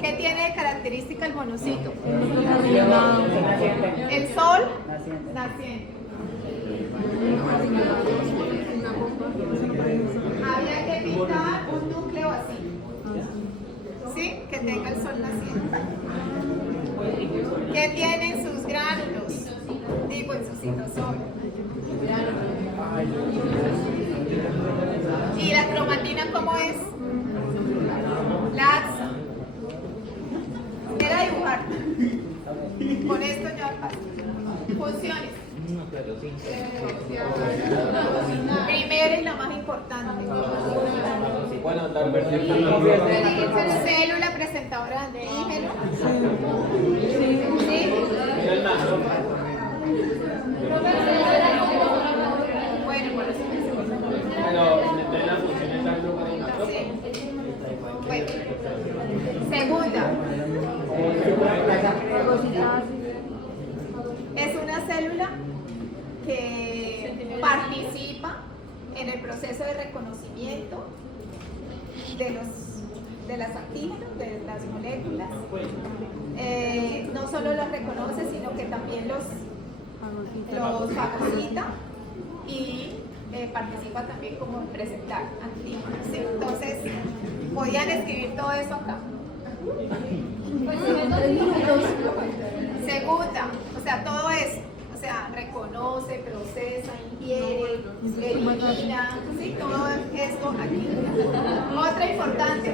¿Qué tiene de característica el monocito? El sol naciente. Había que pintar un núcleo así, ¿sí? Que tenga el sol naciente. ¿Qué tienen sus gránulos? Digo, en su citosol. ¿Y la cromatina cómo es? Laxa. Era dibujar. Con esto ya pasa. Funciones. Primera y la más importante. Célula presentadora de antígeno. ¿Sí? Bueno, por eso. Sí. Bueno. Segunda. Es una célula que participa en el proceso de reconocimiento de las antígenos, de las moléculas. No solo las reconoce, sino que también los fagocita y participa también como en presentar antígenos. ¿Sí? Entonces, podían escribir todo eso acá. Segunda, o sea, todo eso. O sea, reconoce, procesa, ingiere, elimina, ¿sí? Todo esto aquí. Otra importante,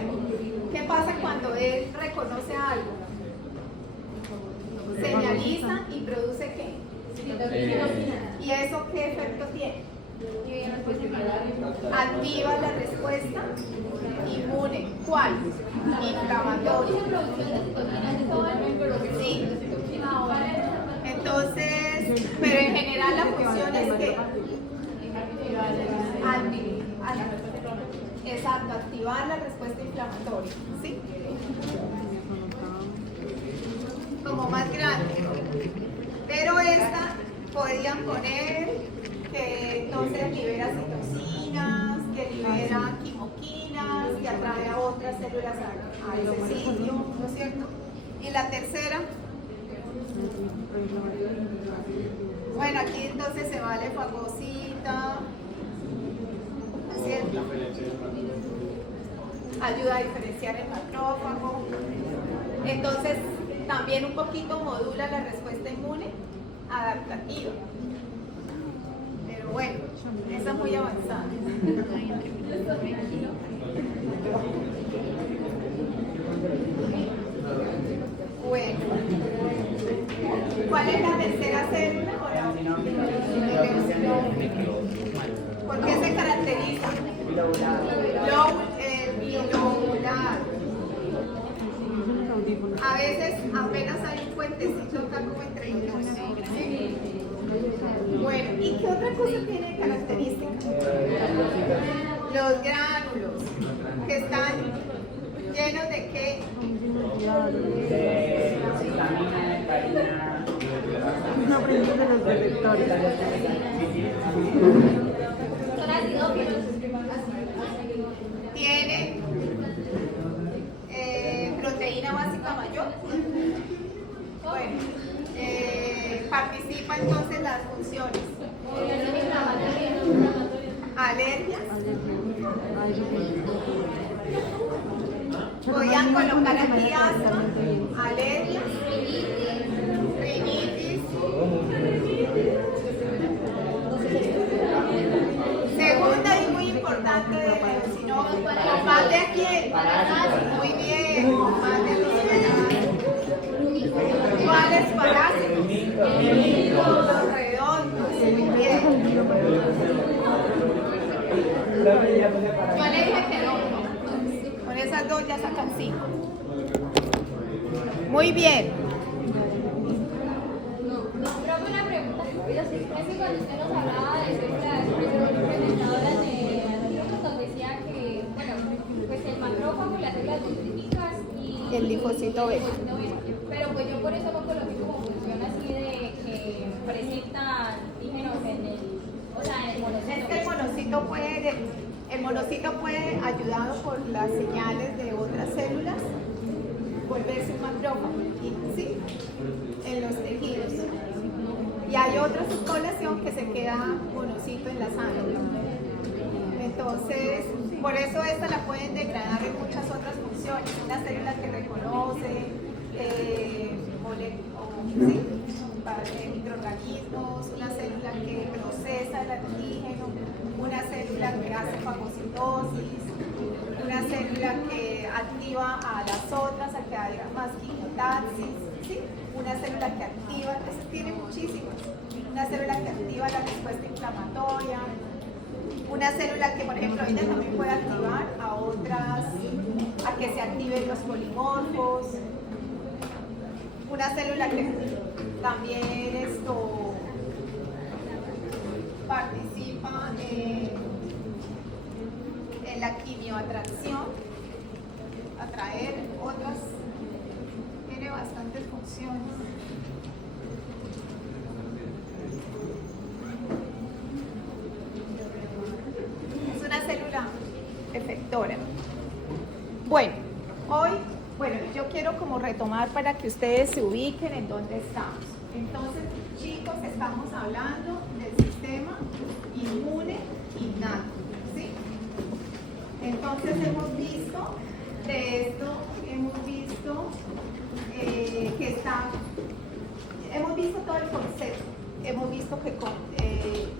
¿qué pasa cuando él reconoce algo? Señaliza y produce ¿qué? ¿Y eso qué efecto tiene? Activa la respuesta inmune. ¿Cuál? Inflamatoria. Sí. Entonces, pero en general la función es que exacto, activar la respuesta inflamatoria, ¿sí? Como más grande. Pero esta podrían poner que entonces libera citocinas, que libera quimoquinas, que atrae a otras células a ese sitio, ¿no es cierto? Y la tercera, bueno, aquí entonces se vale fagocita, ¿cierto? Ayuda a diferenciar el macrófago. Entonces, también un poquito modula la respuesta inmune adaptativa. Pero bueno, esa es muy avanzada. Bueno, ¿cuál es la tercera célula? ¿Por qué se caracteriza? Bilobular. A veces apenas hay un puentecito acá como entre ellos. Bueno, ¿y qué otra cosa tiene de característica? Los gránulos, que están llenos de qué? No aprendí de los detectores. Tiene proteína básica mayor. Bueno, participa entonces las funciones. Alergias. Podían colocar aquí asma, alergias, rinitis. Segunda y muy importante, si no, combate a quién. Muy bien, combate a quién. ¿Cuáles parásitos? Los redondos, muy bien. Yo le dije que no. Con esas dos ya sacan 5. Muy bien. Profe, una pregunta. Es que cuando usted nos hablaba de células presentadoras de antígenos, nos decía que, bueno, pues el macrófago, las células dendríticas y El linfocito B. Pero pues yo por eso no coloqué como función así de que presenta antígenos en el, o sea, en el monocito. Es que el monocito puede, ayudado por las señales de otras células, volverse un macrófago, ¿sí? En los tejidos. Y hay otra circulación que se queda monocito en la sangre. Entonces, por eso esta la pueden degradar en muchas otras funciones. Una célula que reconoce microorganismos, una célula que procesa el antígeno, una célula que hace fagocitosis, una célula que activa a las otras a que haya más quimiotaxis, ¿sí? Una célula que activa, eso tiene muchísimas. Una célula que activa la respuesta inflamatoria, una célula que, por ejemplo, ella también puede activar a otras, a que se activen los polimorfos, una célula que también participa en la quimioatracción, atraer otras, tiene bastantes funciones. Es una célula efectora. Bueno, hoy, yo quiero como retomar para que ustedes se ubiquen en dónde estamos. Entonces, chicos, estamos hablando del sistema inmune innato, ¿sí? Entonces hemos visto de esto, hemos visto hemos visto todo el concepto, hemos visto que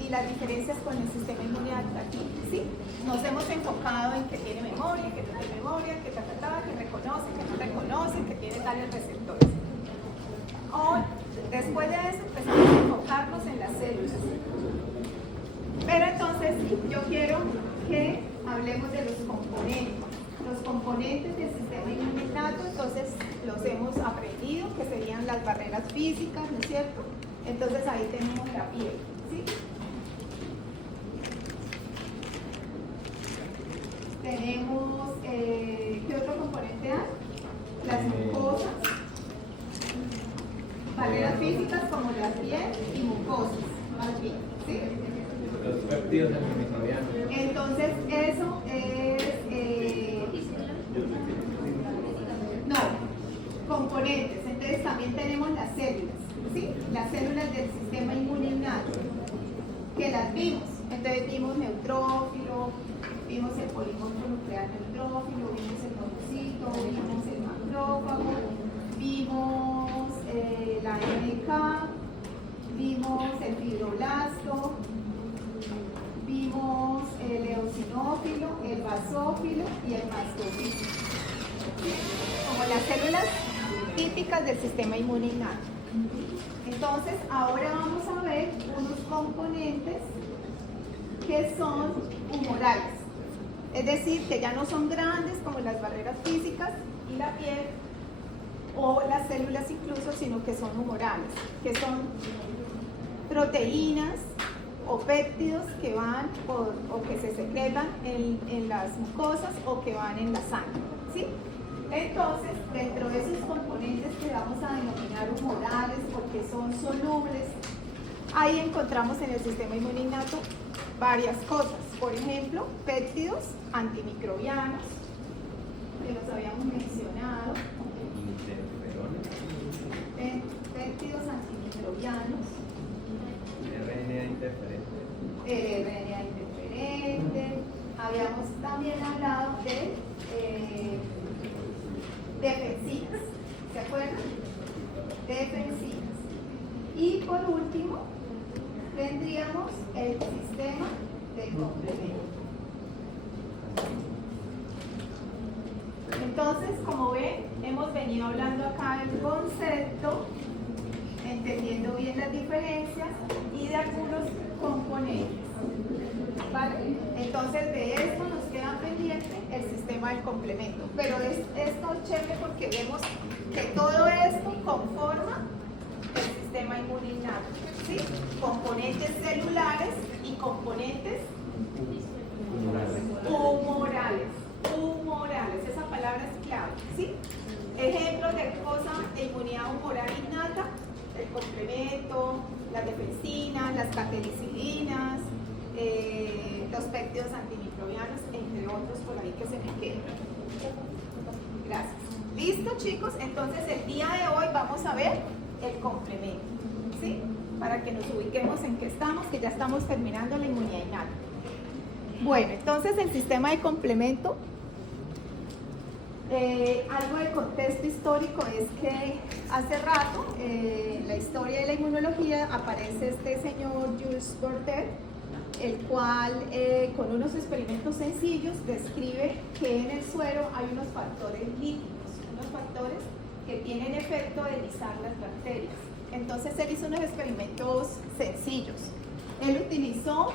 y las diferencias con el sistema inmunológico, ¿sí? Nos hemos enfocado en que tiene memoria, que no tiene memoria, que que reconoce, que no reconoce, que tiene tales receptores. Hoy, después de eso, empezamos a enfocarnos en las células. Pero entonces, yo quiero que hablemos de los componentes. Los componentes del sistema inmune innato, entonces los hemos aprendido, que serían las barreras físicas, ¿no es cierto? Entonces ahí tenemos la piel, ¿sí? Tenemos, ¿qué otro componente hay? Las mucosas, barreras físicas como la piel y mucosas, más bien, ¿sí? Los péptidos antimicrobianos. Entonces, eso es, no, componentes. Entonces también tenemos las células, ¿sí? Las células del sistema inmune innato, que las vimos. Entonces vimos neutrófilo, vimos el polimorfo nuclear neutrófilo, vimos el monocito, vimos el macrófago, vimos la NK, vimos el fibroblasto, vimos el eosinófilo, el basófilo y el mastofilo, como las células típicas del sistema inmune innato. Entonces, ahora vamos a ver unos componentes que son humorales, es decir, que ya no son grandes como las barreras físicas y la piel o las células incluso, sino que son humorales, que son proteínas o péptidos que van o que se secretan en las mucosas o que van en la sangre, ¿sí? Entonces, dentro de esos componentes que vamos a denominar humorales porque son solubles, ahí encontramos en el sistema inmune innato varias cosas. Por ejemplo, péptidos antimicrobianos, que los habíamos mencionado. Péptidos antimicrobianos. RNA interferente. El RNA interferente. Habíamos también hablado de defensinas. ¿Se acuerdan? Defensinas. Y por último, tendríamos el sistema de complemento. Entonces, como ven, hemos venido hablando acá del concepto, entendiendo bien las diferencias y de algunos componentes, ¿vale? Entonces, de esto nos queda pendiente el sistema del complemento. Pero esto es chévere porque vemos que todo esto conforma el sistema inmune innato, ¿sí? Componentes celulares y componentes humorales. Humorales, esa palabra es clave, ¿sí? Ejemplos de cosas de inmunidad humoral innata: el complemento, las defensinas, las catericidinas, los péptidos antimicrobianos, entre otros por ahí que se me quedan. Gracias. ¿Listo, chicos? Entonces el día de hoy vamos a ver el complemento, ¿sí? Para que nos ubiquemos en qué estamos, que ya estamos terminando la inmunidad innata. Bueno, entonces el sistema de complemento, algo de contexto histórico es que hace rato en la historia de la inmunología aparece este señor Jules Bordet, el cual con unos experimentos sencillos describe que en el suero hay unos factores lípidos, unos factores que tienen efecto de lisar las bacterias. Entonces él hizo unos experimentos sencillos. Él utilizó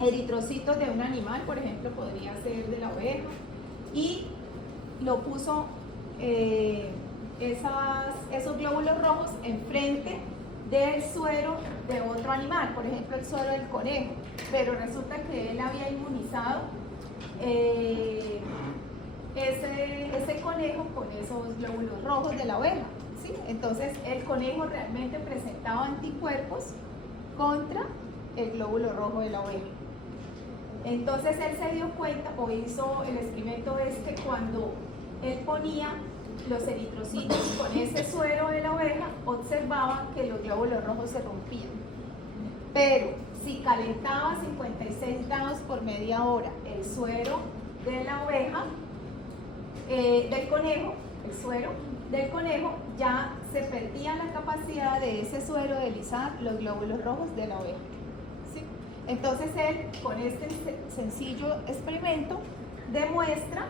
eritrocitos de un animal, por ejemplo, podría ser de la oveja, y lo puso esos glóbulos rojos enfrente del suero de otro animal, por ejemplo el suero del conejo, pero resulta que él había inmunizado ese conejo con esos glóbulos rojos de la oveja, ¿sí? Entonces el conejo realmente presentaba anticuerpos contra el glóbulo rojo de la oveja. Entonces él se dio cuenta o hizo el experimento cuando él ponía los eritrocitos con ese suero de la oveja, observaba que los glóbulos rojos se rompían. Pero si calentaba 56 grados por media hora el suero de la oveja, del conejo, el suero del conejo, ya se perdía la capacidad de ese suero de lisar los glóbulos rojos de la oveja. ¿Sí? Entonces él, con este sencillo experimento, demuestra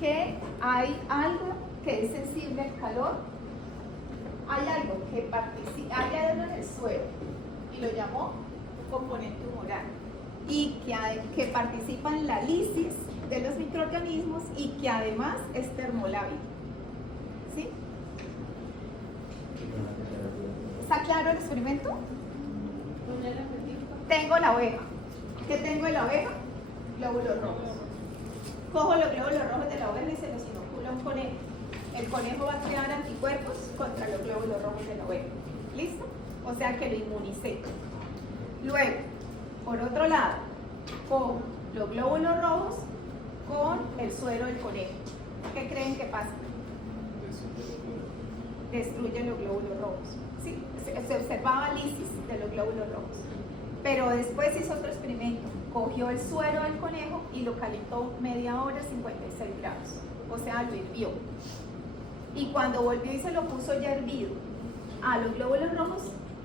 que hay algo que es sensible al calor, hay algo que participa, hay algo en el suero, y lo llamó componente humoral, y que participa en la lisis de los microorganismos y que además es termolábil. ¿Sí? ¿Está claro el experimento? Tengo la oveja. ¿Qué tengo en la oveja? Glóbulos rojos. Cojo los glóbulos rojos de la oveja y se los inoculo a un conejo. El conejo va a crear anticuerpos contra los glóbulos rojos de la oveja. ¿Listo? O sea que lo inmunicé. Luego, por otro lado, cojo los glóbulos rojos con el suero del conejo. ¿Qué creen que pasa? Destruye los glóbulos rojos. Sí, se observaba lisis de los glóbulos rojos. Pero después hizo otro experimento. Cogió el suero del conejo y lo calentó media hora, 56 grados. O sea, lo hirvió. Y cuando volvió y se lo puso ya hervido a los glóbulos rojos,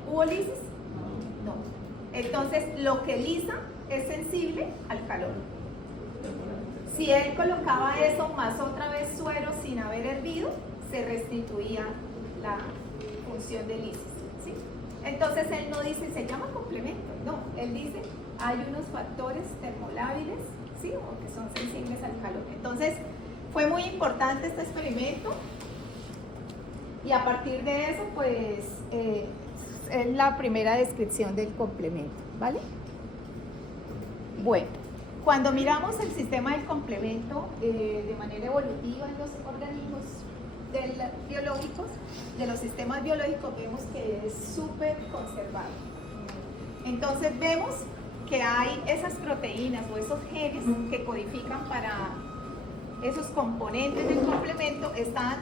¿hubo lisis? No. Entonces, lo que lisa es sensible al calor. Si él colocaba eso más otra vez suero sin haber hervido, se restituía la función de lisis. ¿Sí? Entonces él no dice, se llama complemento, no, él dice, hay unos factores termolábiles, ¿sí? O que son sensibles al calor. Entonces fue muy importante este experimento y a partir de eso, pues, es la primera descripción del complemento, ¿vale? Bueno. Cuando miramos el sistema del complemento de manera evolutiva en los organismos biológicos, de los sistemas biológicos, vemos que es súper conservado. Entonces vemos que hay esas proteínas o esos genes que codifican para esos componentes del complemento, están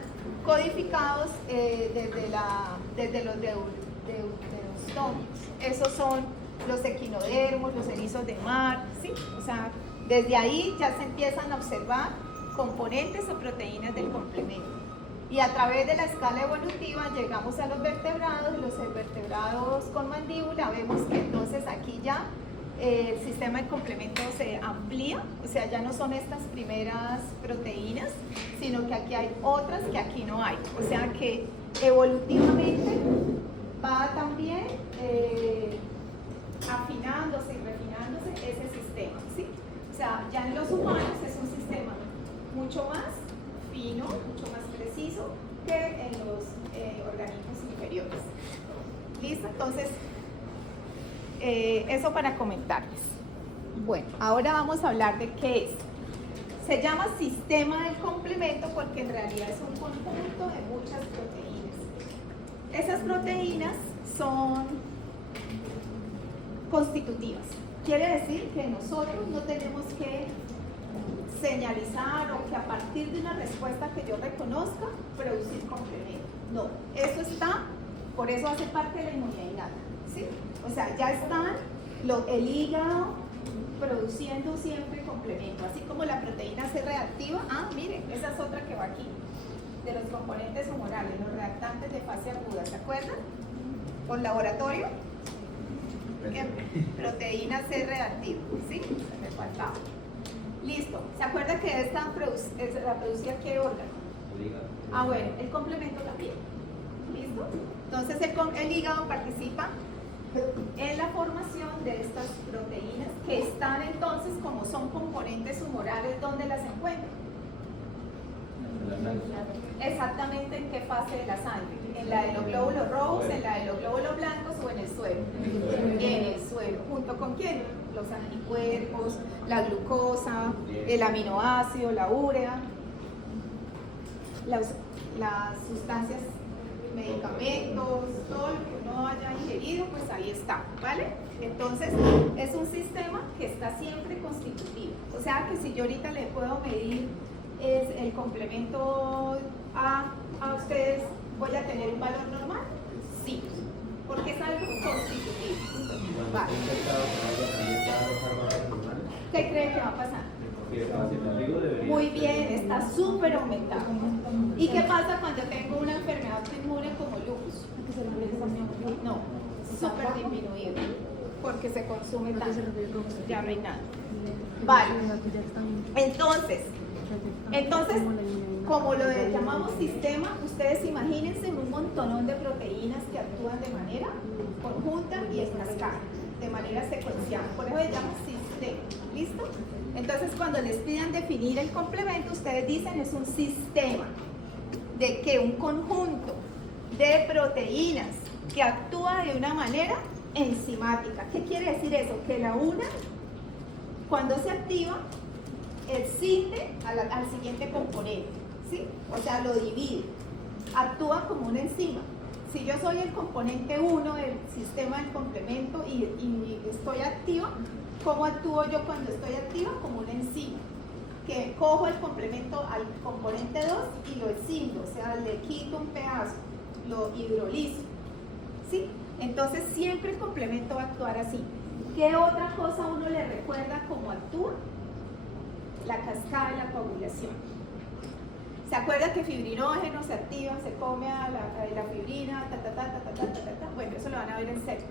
codificados desde los deuterostomios. Esos son los equinodermos, los erizos de mar, ¿sí? O sea, desde ahí ya se empiezan a observar componentes o proteínas del complemento. Y a través de la escala evolutiva llegamos a los vertebrados, los vertebrados con mandíbula, vemos que entonces aquí ya el sistema de complemento se amplía, o sea, ya no son estas primeras proteínas, sino que aquí hay otras que aquí no hay. O sea que evolutivamente va también afinándose y refinándose ese sistema, ¿sí? O sea, ya en los humanos es un sistema mucho más fino, mucho más preciso que en los organismos inferiores. ¿Listo? Entonces, eso para comentarles. Bueno, ahora vamos a hablar de qué es. Se llama sistema del complemento porque en realidad es un conjunto de muchas proteínas. Esas proteínas son constitutivas. Quiere decir que nosotros no tenemos que señalizar o que a partir de una respuesta que yo reconozca, producir complemento. No, eso está, por eso hace parte de la inmunidad innata, ¿sí? O sea, ya están el hígado produciendo siempre complemento, así como la proteína C reactiva. Ah, miren, esa es otra que va aquí, de los componentes humorales, los reactantes de fase aguda, ¿se acuerdan? Por laboratorio, proteína C reactiva, ¿sí? Se me faltaba. Listo, ¿se acuerda que esta la producía qué órgano? El hígado. Ah, bueno, el complemento también. ¿Listo? Entonces el hígado participa en la formación de estas proteínas que están entonces, como son componentes humorales, ¿dónde las encuentran? Exactamente en qué fase de la sangre, en la de los glóbulos rojos, en la de los glóbulos blancos o en el suelo. En el suelo, ¿junto con quién? Los anticuerpos, la glucosa, el aminoácido, la urea, las sustancias, medicamentos, todo lo que uno haya ingerido, pues ahí está, ¿vale? Entonces, es un sistema que está siempre constitutivo. O sea que si yo ahorita le puedo medir el complemento a ustedes, ¿voy a tener un valor normal? Sí, porque es algo constitutivo. Vale. ¿Qué cree que va a pasar? Muy bien, está súper aumentado. ¿Y qué pasa cuando tengo una enfermedad autoinmune como lupus? No, súper disminuido, porque se consume tanto, ya no hay nada. Vale, entonces, como lo llamamos sistema, ustedes imagínense un montonón de proteínas que actúan de manera conjunta y en cascada, de manera secuencial. Por eso se llama sistema. ¿Listo? Entonces, cuando les pidan definir el complemento, ustedes dicen es un sistema de que un conjunto de proteínas que actúa de una manera enzimática. ¿Qué quiere decir eso? Que la una, cuando se activa, excite al siguiente componente, ¿sí? O sea, lo divide, actúa como una enzima. Si yo soy el componente 1 del sistema del complemento y estoy activa, ¿cómo actúo yo cuando estoy activa? Como una enzima, que cojo el complemento al componente 2 y lo excindo, o sea, le quito un pedazo, lo hidrolizo, ¿sí? Entonces siempre el complemento va a actuar así. ¿Qué otra cosa uno le recuerda cómo actúa? La cascada de la coagulación. ¿Se acuerda que fibrinógeno se activa, se come a la fibrina, Bueno, eso lo van a ver en serio.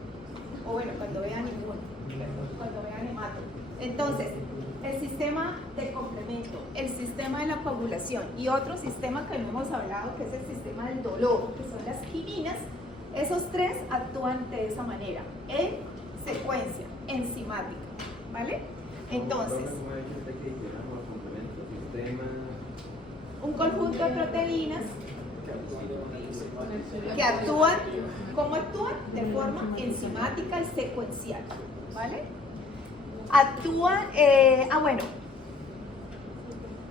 O bueno, cuando vean inmuno, cuando vean hemato. Entonces, el sistema de complemento, el sistema de la coagulación y otro sistema que no hemos hablado, que es el sistema del dolor, que son las quiminas, esos tres actúan de esa manera, en secuencia, enzimática, ¿vale? Entonces, un conjunto de proteínas que actúan, ¿cómo actúan? De forma enzimática y secuencial, ¿vale? Actúan, bueno,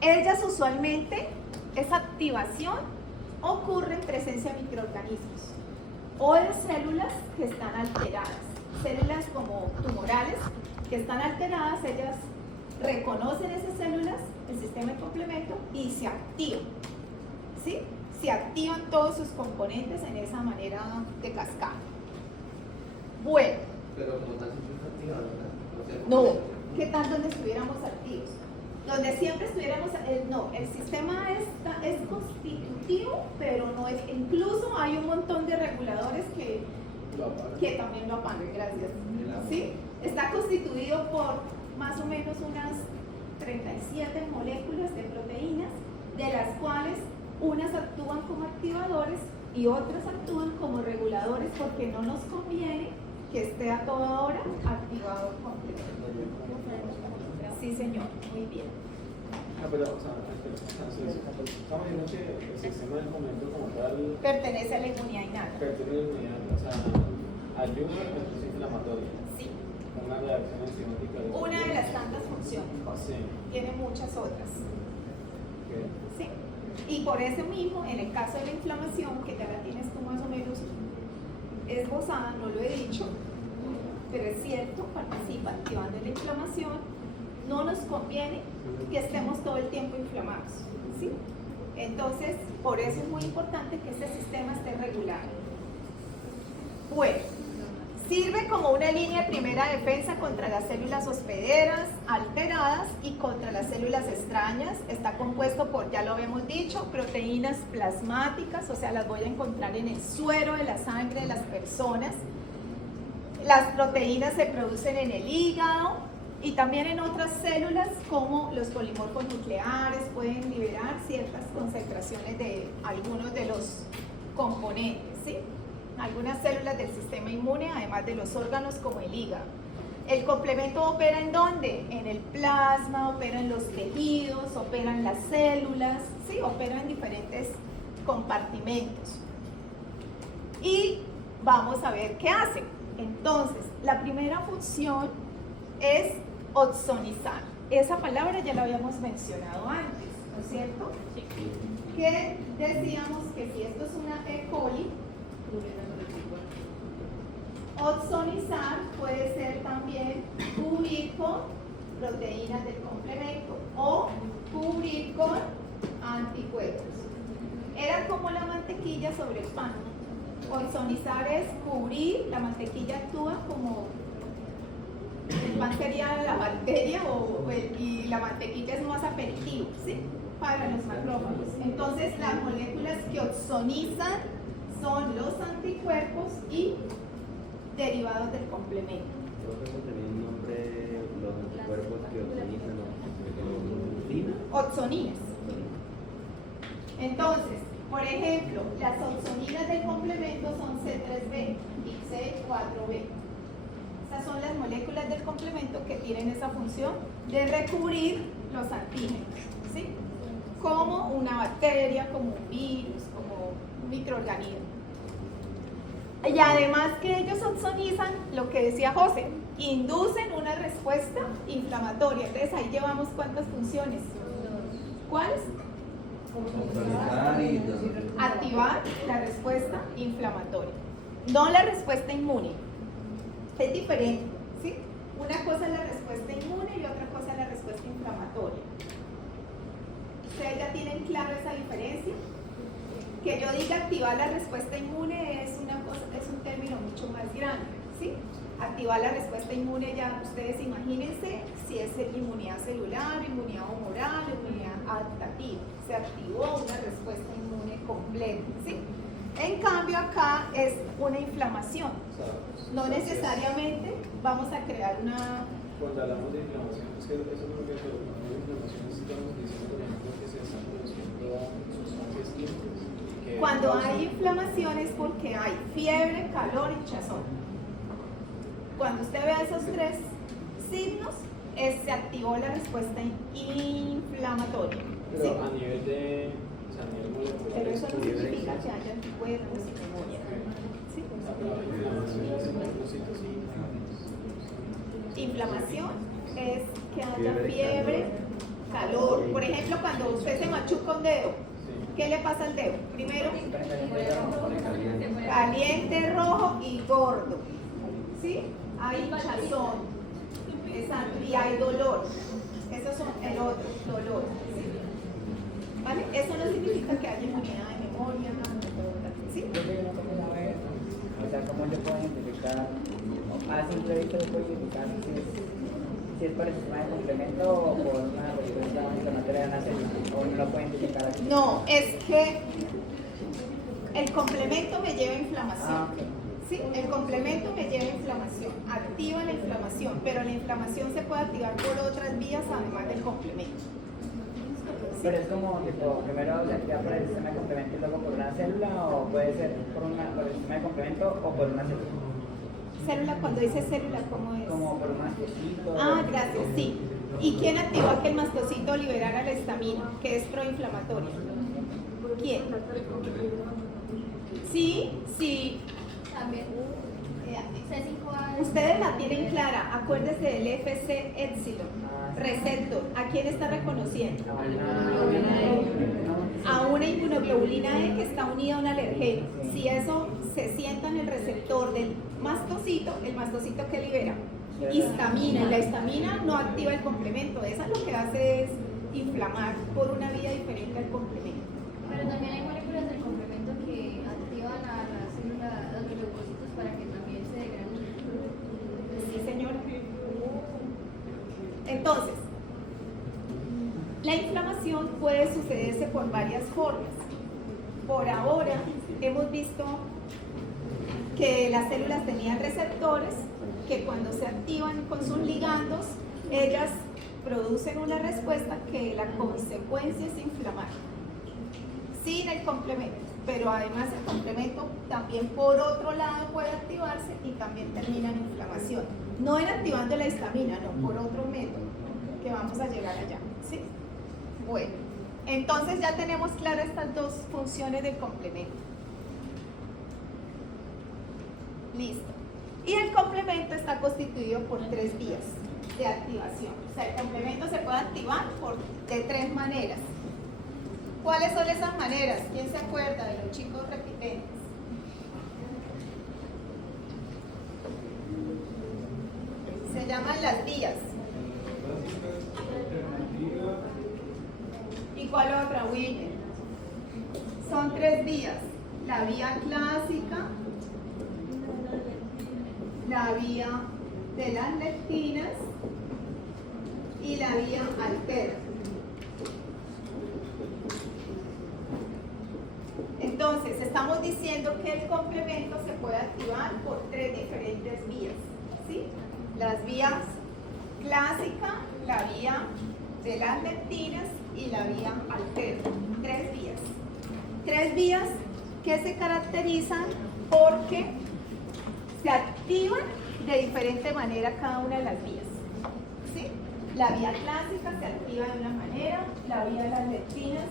ellas usualmente, esa activación ocurre en presencia de microorganismos o de células que están alteradas, células como tumorales que están alteradas, ellas reconocen esas células, el sistema de complemento, y se activan, ¿sí? Se activan todos sus componentes en esa manera de cascada. Bueno. Pero como tal siempre está activado, ¿verdad? O sea, No, ¿qué tal donde estuviéramos activos? Donde siempre estuviéramos, no, el sistema es constitutivo, pero no es, incluso hay un montón de reguladores que también lo apagan, gracias. ¿Sí? Está constituido por más o menos unas 37 moléculas de proteínas, de las cuales unas actúan como activadores y otras actúan como reguladores, porque no nos conviene que esté a toda hora activado completamente. Sí, señor, muy bien. Pero, estamos diciendo que el sistema del complemento como tal Pertenece a la inmunidad innata. pertenece a la inmunidad, o sea, ayuda al proceso inflamatorio. Sí. Una reacción enzimática. Una de las tantas funciones, José. Sí. Tiene muchas otras. Okay. ¿Sí? Y por eso mismo, en el caso de la inflamación, que ya la tienes tú más o menos esbozada, no lo he dicho, pero es cierto, participa activando la inflamación. No nos conviene que estemos todo el tiempo inflamados, ¿sí? Entonces, por eso es muy importante que este sistema esté regulado. Bueno, sirve como una línea de primera defensa contra las células hospederas alteradas y contra las células extrañas. Está compuesto por, ya lo habíamos dicho, proteínas plasmáticas, o sea, las voy a encontrar en el suero de la sangre de las personas. Las proteínas se producen en el hígado y también en otras células como los polimorfos nucleares pueden liberar ciertas concentraciones de algunos de los componentes, ¿sí? Algunas células del sistema inmune, además de los órganos como el hígado. ¿El complemento opera en dónde? En el plasma, opera en los tejidos, opera en las células, ¿sí? Opera en diferentes compartimentos. Y vamos a ver qué hace. Entonces, la primera función es opsonizar. Esa palabra ya la habíamos mencionado antes, ¿no es cierto? Que decíamos que si esto es una E. coli, opsonizar puede ser también cubrir con proteínas del complemento o cubrir con anticuerpos. Era como la mantequilla sobre el pan. Opsonizar es cubrir, la mantequilla actúa como el pan sería la bacteria y la mantequilla es más aperitivo, ¿sí? Para los macrófagos. Entonces las moléculas que opsonizan son los anticuerpos y derivados del complemento. Entonces tenía un nombre los anticuerpos que opsonizan, Opsoninas. Entonces, por ejemplo, las opsoninas del complemento son C3b y C4b. Estas son las moléculas del complemento que tienen esa función de recubrir los antígenos, ¿sí? Como una bacteria, como un virus, como un microorganismo. Y además que ellos opsonizan, lo que decía José, inducen una respuesta inflamatoria. Entonces ahí llevamos ¿cuántas funciones? ¿Cuáles? Activar la respuesta inflamatoria, no la respuesta inmune. Es diferente, ¿sí? Una cosa es la respuesta inmune y otra cosa es la respuesta inflamatoria. ¿Ustedes ya tienen claro esa diferencia? Que yo diga activar la respuesta inmune es una cosa, es un término mucho más grande, ¿sí? Activar la respuesta inmune, ya ustedes imagínense si es inmunidad celular, inmunidad humoral, inmunidad adaptativa. Se activó una respuesta inmune completa, ¿sí? En cambio acá es una inflamación. No necesariamente vamos a crear una... Cuando hablamos de inflamación, es que eso es lo que cuando hablamos de inflamación estamos diciendo, por ejemplo, que se están produciendo sustancias químicas. Cuando hay inflamación es porque hay fiebre, calor, hinchazón. Cuando usted vea esos tres signos, se activó la respuesta inflamatoria. Pero ¿sí? a nivel de... O sea, a nivel molecular... Pero eso no significa que haya anticuerpos y memoria. ¿Sí? Inflamación es que haya fiebre, calor. Por ejemplo, cuando usted se machuca un dedo, ¿qué le pasa al dedo? Primero, caliente, rojo y gordo. ¿Sí? Hay hinchazón. Exacto. Y hay dolor. Esos son el otro, dolor. ¿Sí? ¿Vale? Eso no significa que haya inmunidad de memoria, ¿sí? O sea, ¿cómo yo puedo identificar, a simple vista yo puedo identificar si es por el sistema de complemento o por una respuesta inflamatoria de una célula? ¿O no lo puedo identificar aquí? No, es que el complemento me lleva a inflamación. Sí, el complemento me lleva a inflamación, activa la inflamación, pero la inflamación se puede activar por otras vías además del complemento. Pero es como, tipo, primero se activa por el sistema de complemento y luego por una célula, o puede ser por el sistema de complemento o por una célula. Célula, cuando dice célula, ¿cómo es? Como por un mastocito. Ah, gracias, sí. ¿Y quién activó que el mastocito liberara la histamina, que es proinflamatoria? ¿Quién? Sí, sí. También. C5A. Ustedes la tienen clara, acuérdense del FC epsilon, receptor. ¿A quién está reconociendo? A una inmunoglobulina E que está unida a un alergeno. Si eso se sienta en el receptor del mastocito, ¿el mastocito qué libera? histamina, y la histamina no activa el complemento, esa lo que hace es inflamar por una vía diferente al complemento. Pero también hay moléculas del complemento que activan a la célula, a los leucocitos para que también se degranen. Sí, señora. Entonces, la inflamación puede sucederse por varias formas. Por ahora hemos visto que las células tenían receptores que cuando se activan con sus ligandos, ellas producen una respuesta que la consecuencia es inflamar. Sin el complemento, pero además el complemento también por otro lado puede activarse y también termina en inflamación. No en activando la histamina, no, por otro método que vamos a llegar allá, ¿sí? Bueno, entonces ya tenemos claras estas dos funciones del complemento. Listo. Y el complemento está constituido por 3 vías de activación. O sea, el complemento se puede activar de 3 maneras. ¿Cuáles son esas maneras? ¿Quién se acuerda de los chicos repitentes? Se llaman las vías. ¿Y cuál otra, William? Son 3 vías. La vía clásica, la vía de las lectinas y la vía alterna. Entonces, estamos diciendo que el complemento se puede activar por 3 diferentes vías, ¿sí? Las vías clásica, la vía de las lectinas y la vía alterna. 3 vías. 3 vías que se caracterizan porque se activan de diferente manera cada una de las vías, ¿sí? La vía clásica se activa de una manera, la vía de las lectinas.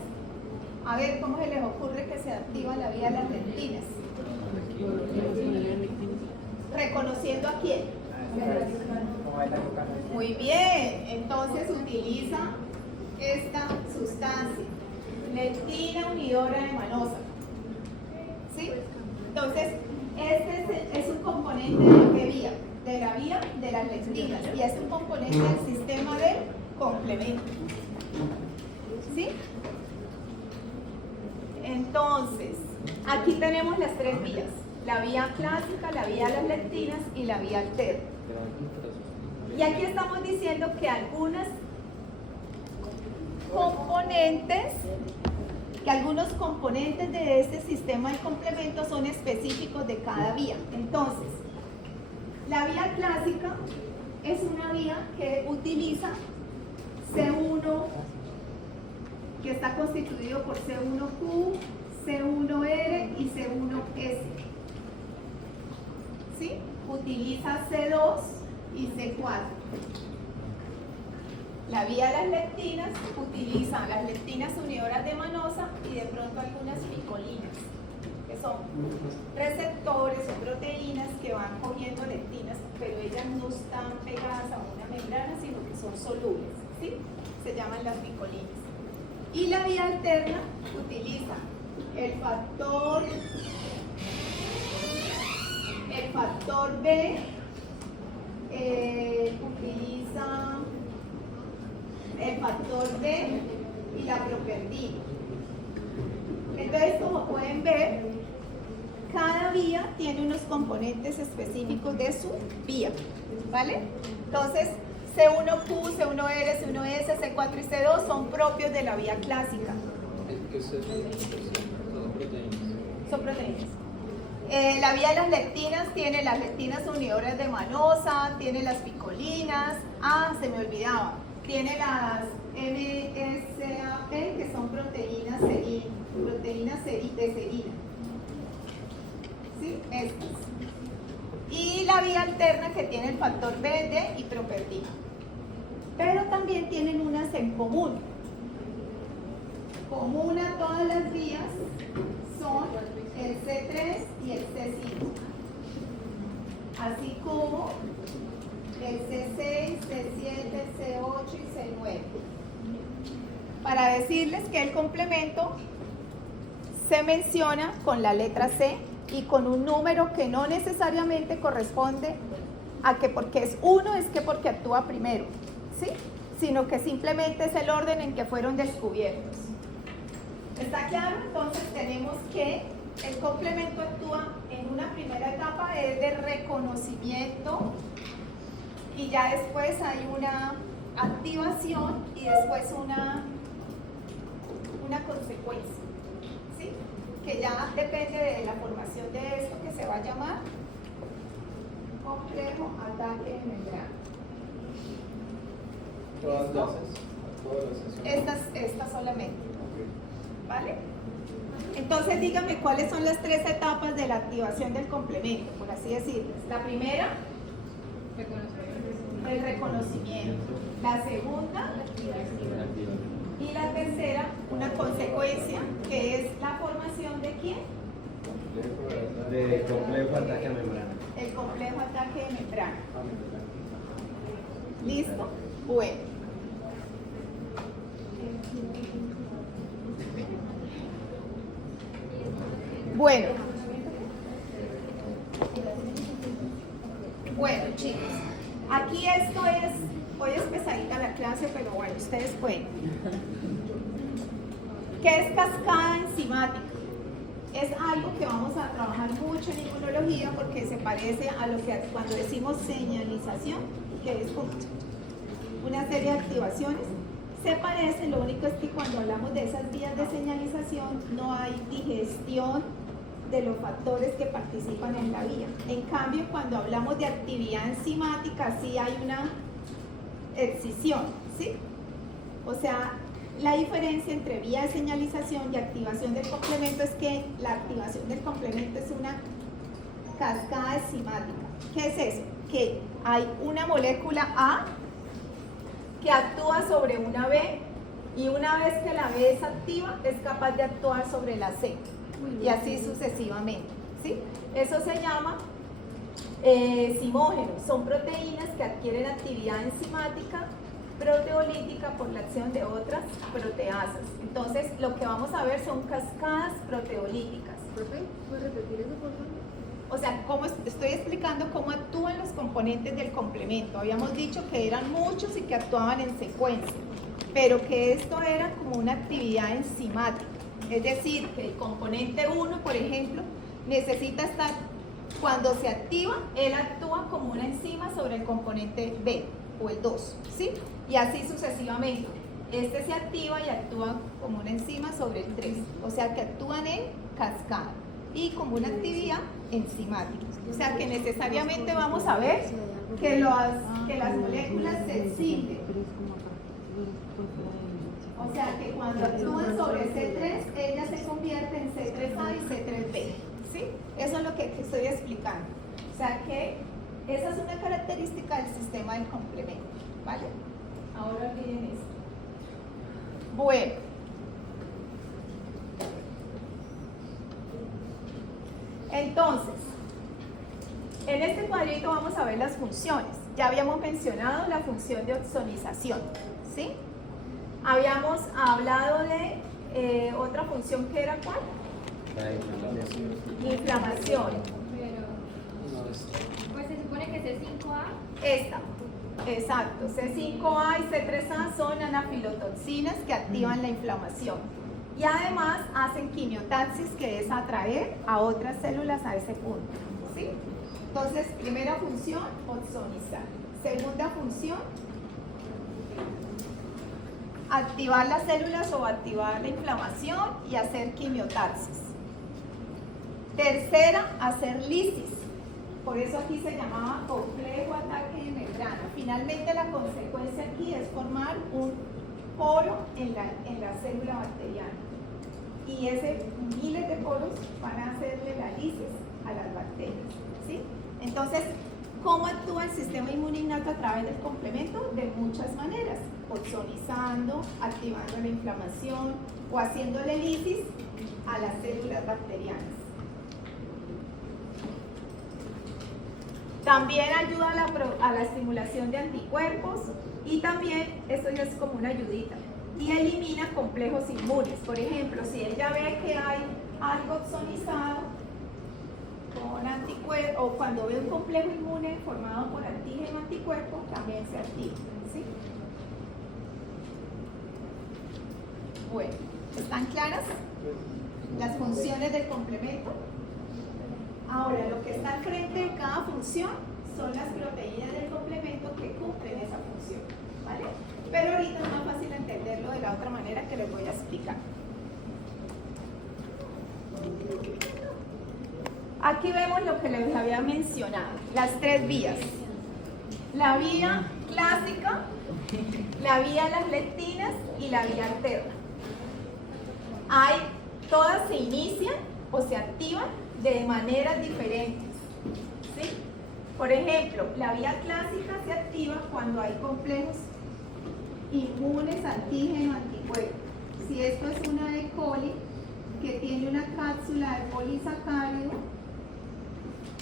A ver, ¿cómo se les ocurre que se activa la vía de las lectinas? ¿Reconociendo a quién? Muy bien, entonces utiliza esta sustancia, lectina unidora de manosa. ¿Sí? Entonces, este es un componente de qué vía? De la vía de las lectinas y es un componente del sistema de complemento. ¿Sí? Entonces, aquí tenemos las 3 vías, la vía clásica, la vía de las lectinas y la vía alterna. Y aquí estamos diciendo que algunos componentes de este sistema de complemento son específicos de cada vía. Entonces, la vía clásica es una vía que utiliza C1, que está constituido por C1Q, C1R y C1S. ¿Sí? Utiliza C2 y C4. La vía de las lectinas utiliza las lectinas unidoras de manosa y de pronto algunas picolinas, que son receptores o proteínas que van cogiendo lectinas, pero ellas no están pegadas a una membrana, sino que son solubles, ¿sí? Se llaman las picolinas. Y la vía alterna utiliza el factor B, utiliza el factor D y la properdina. Entonces, como pueden ver, cada vía tiene unos componentes específicos de su vía, ¿vale? Entonces, C1Q, C1R, C1S, C4 y C2 son propios de la vía clásica. ¿Qué es eso? Son proteínas. Son proteínas. La vía de las lectinas tiene las lectinas unidoras de manosa, tiene las picolinas, se me olvidaba, tiene las MSAP, que son proteínas de serina. ¿Sí? Estas. Y la vía alterna que tiene el factor B, D y properdina. Pero también tienen unas en común. Común a todas las vías son el C3 y el C5. Así como el C6, C7, C8 y C9. Para decirles que el complemento se menciona con la letra C y con un número que no necesariamente corresponde a que porque es uno es que porque actúa primero, ¿sí? Sino que simplemente es el orden en que fueron descubiertos. ¿Está claro? Entonces tenemos que el complemento actúa en una primera etapa, es de reconocimiento, y ya después hay una activación y después una consecuencia, ¿sí? Que ya depende de la formación de esto, que se va a llamar complejo ataque de membrana. Todas ¿Listo? las sesiones. Estas solamente, Ok. ¿vale? Entonces díganme cuáles son las 3 etapas de la activación del complemento, por así decirlo. La primera, el reconocimiento. La segunda, y la tercera, una consecuencia, que es la formación de quién? De complejo ataque a membrana. El complejo ataque de membrana. Ah, membrana. ¿Listo? Bueno. Bueno, chicos, aquí esto es, hoy es pesadita la clase, pero bueno, ustedes pueden. ¿Qué es cascada enzimática? Es algo que vamos a trabajar mucho en inmunología porque se parece a lo que cuando decimos señalización, que es como una serie de activaciones, se parece, lo único es que cuando hablamos de esas vías de señalización no hay digestión de los factores que participan en la vía. En cambio, cuando hablamos de actividad enzimática, sí hay una excisión, ¿sí? O sea, la diferencia entre vía de señalización y activación del complemento es que la activación del complemento es una cascada enzimática. ¿Qué es eso? Que hay una molécula A que actúa sobre una B y una vez que la B es activa es capaz de actuar sobre la C y así sucesivamente, ¿sí? Eso se llama zimógenos, son proteínas que adquieren actividad enzimática proteolítica por la acción de otras proteasas. Entonces lo que vamos a ver son cascadas proteolíticas. ¿Puedes repetir eso, por favor? O sea, estoy explicando cómo actúan los componentes del complemento. Habíamos dicho que eran muchos y que actuaban en secuencia, pero que esto era como una actividad enzimática. Es decir, que el componente 1, por ejemplo, necesita estar, cuando se activa, él actúa como una enzima sobre el componente B o el 2, ¿sí? Y así sucesivamente. Este se activa y actúa como una enzima sobre el 3, o sea que actúan en cascada y como una actividad enzimática. O sea que necesariamente vamos a ver que las moléculas se excinden. O sea que cuando actúan sobre C3, ellas se convierten en C3A y C3B. ¿Sí? Eso es lo que estoy explicando. O sea que esa es una característica del sistema del complemento. ¿Vale? Ahora olviden esto. Bueno. Entonces, en este cuadrito vamos a ver las funciones. Ya habíamos mencionado la función de ozonización, ¿sí? Habíamos hablado de otra función que era ¿cuál? La inflamación. Inflamación. Pero, pues se supone que C5A. Esta, exacto. C5A y C3A son anafilotoxinas que activan la inflamación. Y además hacen quimiotaxis, que es atraer a otras células a ese punto, ¿sí? Entonces, primera función, ozonizar. Segunda función, activar las células o activar la inflamación y hacer quimiotaxis. Tercera, hacer lisis. Por eso aquí se llamaba complejo ataque de membrana. Finalmente la consecuencia aquí es formar un poro en la célula bacteriana. Y miles de poros van a hacerle la lisis a las bacterias, ¿sí? Entonces, ¿cómo actúa el sistema inmune innato a través del complemento? De muchas maneras, ozonizando, activando la inflamación o haciéndole lisis a las células bacterianas. También ayuda a la estimulación de anticuerpos y también, esto ya es como una ayudita, y elimina complejos inmunes. Por ejemplo, si él ya ve que hay algo ozonizado, con anticuerpo, o cuando ve un complejo inmune formado por antígeno anticuerpo, también se activa, ¿sí? Bueno, ¿están claras las funciones del complemento? Ahora, lo que está al frente de cada función son las proteínas del complemento que cumplen esa función, ¿vale? Pero ahorita es más fácil entenderlo de la otra manera que les voy a explicar. Aquí vemos lo que les había mencionado, las tres vías. La vía clásica, la vía de las lectinas y la vía alterna. Todas se inician o se activan de maneras diferentes, ¿sí? Por ejemplo, la vía clásica se activa cuando hay complejos inmunes, antígeno, anticuerpo. Si esto es una E. coli que tiene una cápsula de polisacárido,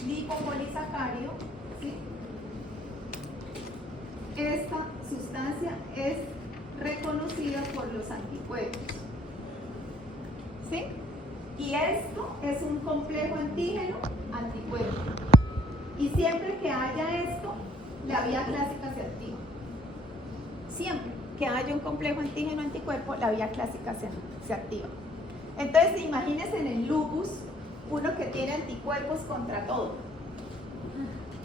lipopolisacárido, ¿sí? Esta sustancia es reconocida por los anticuerpos, ¿sí? Y esto es un complejo antígeno anticuerpo. Y siempre que haya esto, la vía clásica se activa. Siempre que haya un complejo antígeno anticuerpo, la vía clásica se activa. Entonces, imagínense en el lupus, uno que tiene anticuerpos contra todo.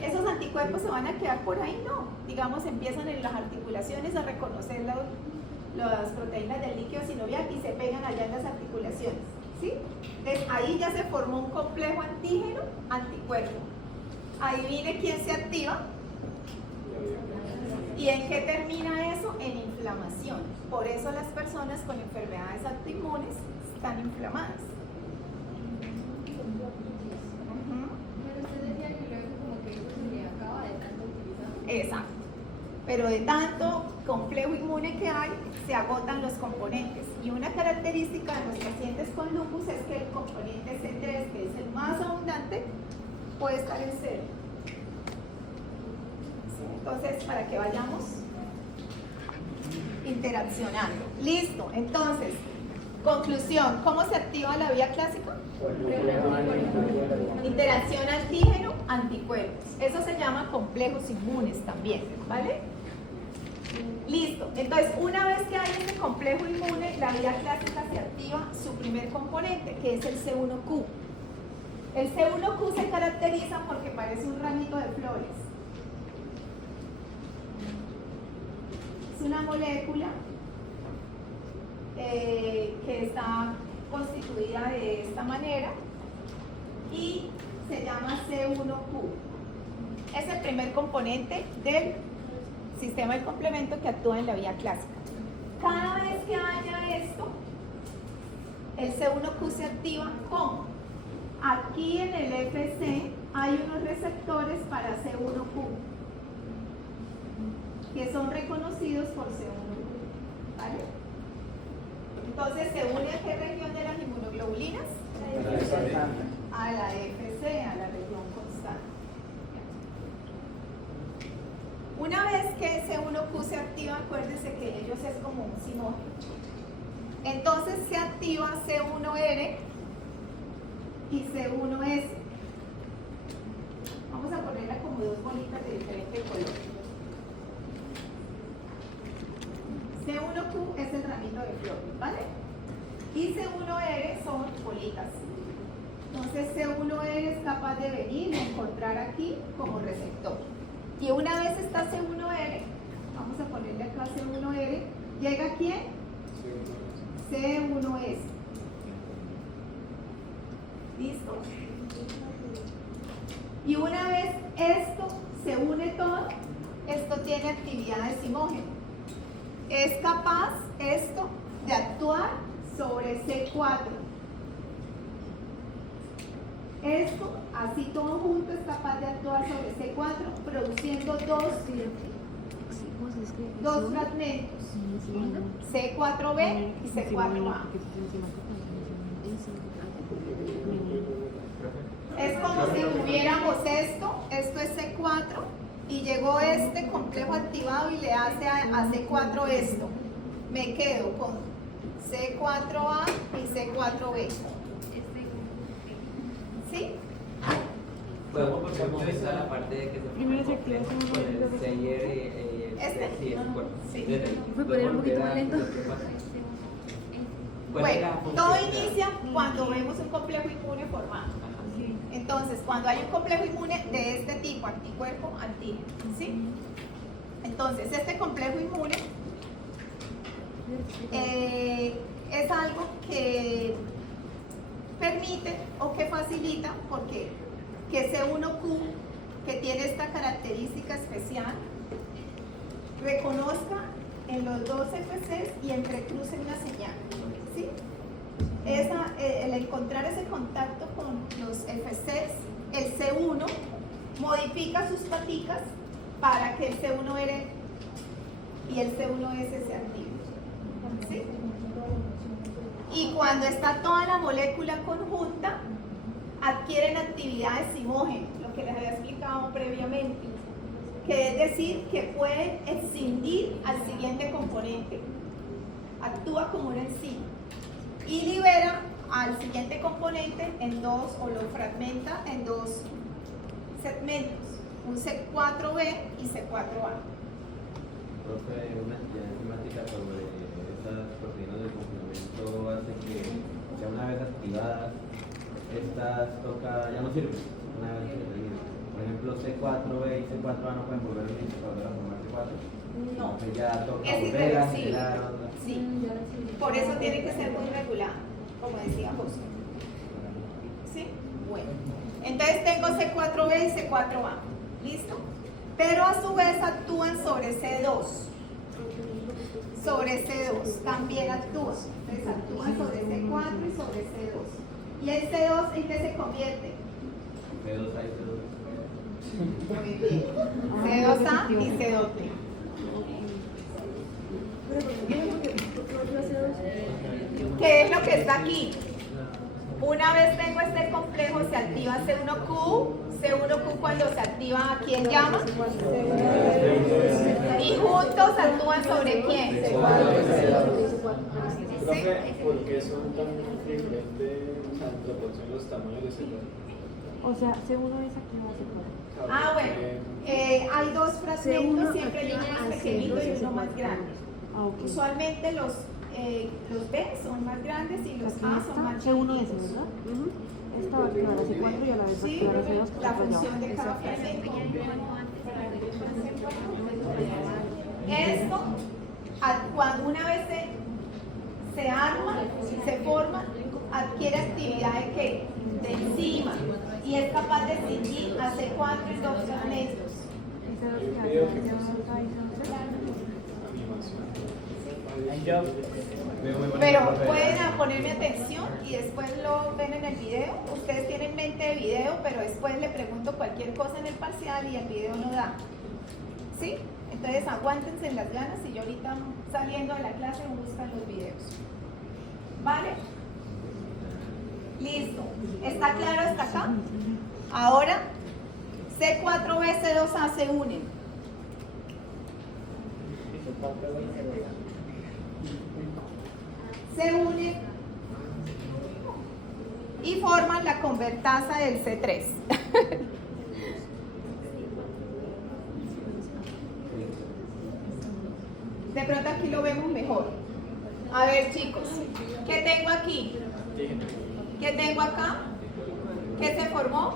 ¿Esos anticuerpos se van a quedar por ahí? No. Digamos, empiezan en las articulaciones a reconocer las proteínas del líquido sinovial y se pegan allá en las articulaciones, ¿sí? Entonces, ahí ya se formó un complejo antígeno anticuerpo. Adivine quién se activa. ¿Y en qué termina eso? En inflamación. Por eso las personas con enfermedades autoinmunes están inflamadas. Pero usted decía que luego como que eso se le acaba de tanto utilizar. Exacto. Pero de tanto complejo inmune que hay, se agotan los componentes. Y una característica de los pacientes con lupus es que el componente C3, que es el más abundante, puede estar en cero. ¿Sí? Entonces, para que vayamos interaccionando. Listo. Entonces, conclusión. ¿Cómo se activa la vía clásica? Interacción antígeno-anticuerpos. Eso se llama complejos inmunes también, ¿vale? Listo. Entonces, una vez que hay ese complejo inmune, la vía clásica se activa su primer componente, que es el C1Q. El C1Q se caracteriza porque parece un ramito de flores. Es una molécula que está constituida de esta manera y se llama C1Q. Es el primer componente del sistema del complemento que actúa en la vía clásica. Cada vez que haya esto, el C1Q se activa ¿cómo? Aquí en el FC hay unos receptores para C1Q que son reconocidos por C1Q, ¿vale? Entonces, ¿se une a qué región de las inmunoglobulinas? A la FC, a la región constante. Una vez que C1Q se activa, acuérdense que ellos es como un simógeno. Entonces se activa C1R y C1S. Vamos a ponerla como dos bolitas de diferente color. C1Q es el ramito de flores, ¿vale? Y C1R son bolitas. Entonces C1R es capaz de venir y encontrar aquí como receptor. Y una vez está C1R, vamos a ponerle acá C1R, ¿llega quién? C1S. ¿Listo? Y una vez esto se une todo, esto tiene actividad de simógeno. Es capaz esto de actuar sobre C4. Esto, así todo junto, es capaz de actuar sobre C4, produciendo dos fragmentos, C4b y C4a. Es como si tuviéramos esto es C4, y llegó este complejo activado y le hace a C4 esto. Me quedo con C4a y C4b. ¿Sí? Podemos utilizar la parte de que se Primero se activa con como el Seyer sí, es por Sí. ¿Me puede ir un poquito más lento? Bueno, todo inicia cuando vemos un complejo inmune formado. Entonces, cuando hay un complejo inmune de este tipo, anticuerpo, antígeno, ¿sí? Entonces, este complejo inmune es algo que permite o que facilita, porque que C1Q, que tiene esta característica especial, reconozca en los dos FCs y entrecruce una señal, ¿sí? El encontrar ese contacto con los FCs, el C1 modifica sus paticas para que el C1R y el C1S se activen, ¿sí? Y cuando está toda la molécula conjunta, adquieren actividades simógenas, lo que les había explicado previamente, que es decir, que pueden escindir al siguiente componente, actúa como una enzima y libera al siguiente componente en dos, o lo fragmenta en dos segmentos, un C4B y C4A. Profe, una actividad enzimática sobre estas proteínas del complemento hace que ya una vez activadas, estas ya no sirven una vez que se termina. Por ejemplo, C4B y C4A no pueden volver a formar C4. No, Entonces ya toca es volver a irreversible. activar otra. Sí, por eso tiene que ser muy regular, como decía José. ¿Sí? Bueno, entonces tengo C4B y C4A, ¿listo? Pero a su vez actúan sobre C2. Sobre C2 también actúan. Entonces actúan sobre C4 y sobre C2. ¿Y el C2 en qué se convierte? C2A y C2. Muy bien. C2A y C2B. ¿Qué es lo que está aquí? Una vez tengo este complejo, se activa C1Q. C1Q cuando se activa, ¿a quién llama? Y juntos actúan sobre quién. Profe, ¿por qué son tan diferentes en proporción los tamaños de células? O sea, C1 es activado C4. Ah, bueno. Hay dos fragmentos, siempre hay uno más pequeñito y uno más grande. Ah, ok. Usualmente los B son más grandes y los A son más C1S, chiquitos. ¿verdad? Esta va a activar a C4 y a la vez va a Sí, activar a C2. la función de cada fragmento. Esto, cuando una vez se arma, se forma, adquiere actividad de ¿qué? De enzima, y es capaz de escindir a C4 en dos fragmentos. Pero pueden ponerme atención y después lo ven en el video. Ustedes tienen mente de video, pero después le pregunto cualquier cosa en el parcial y el video no da. ¿Sí? Entonces aguántense en las ganas y yo ahorita saliendo de la clase buscan los videos. ¿Vale? Listo. ¿Está claro hasta acá? Ahora, C4B, C2A se unen. Se unen y forman la convertasa del C3. De pronto aquí lo vemos mejor. A ver, chicos, ¿qué tengo aquí? ¿Qué tengo acá? ¿Qué se formó?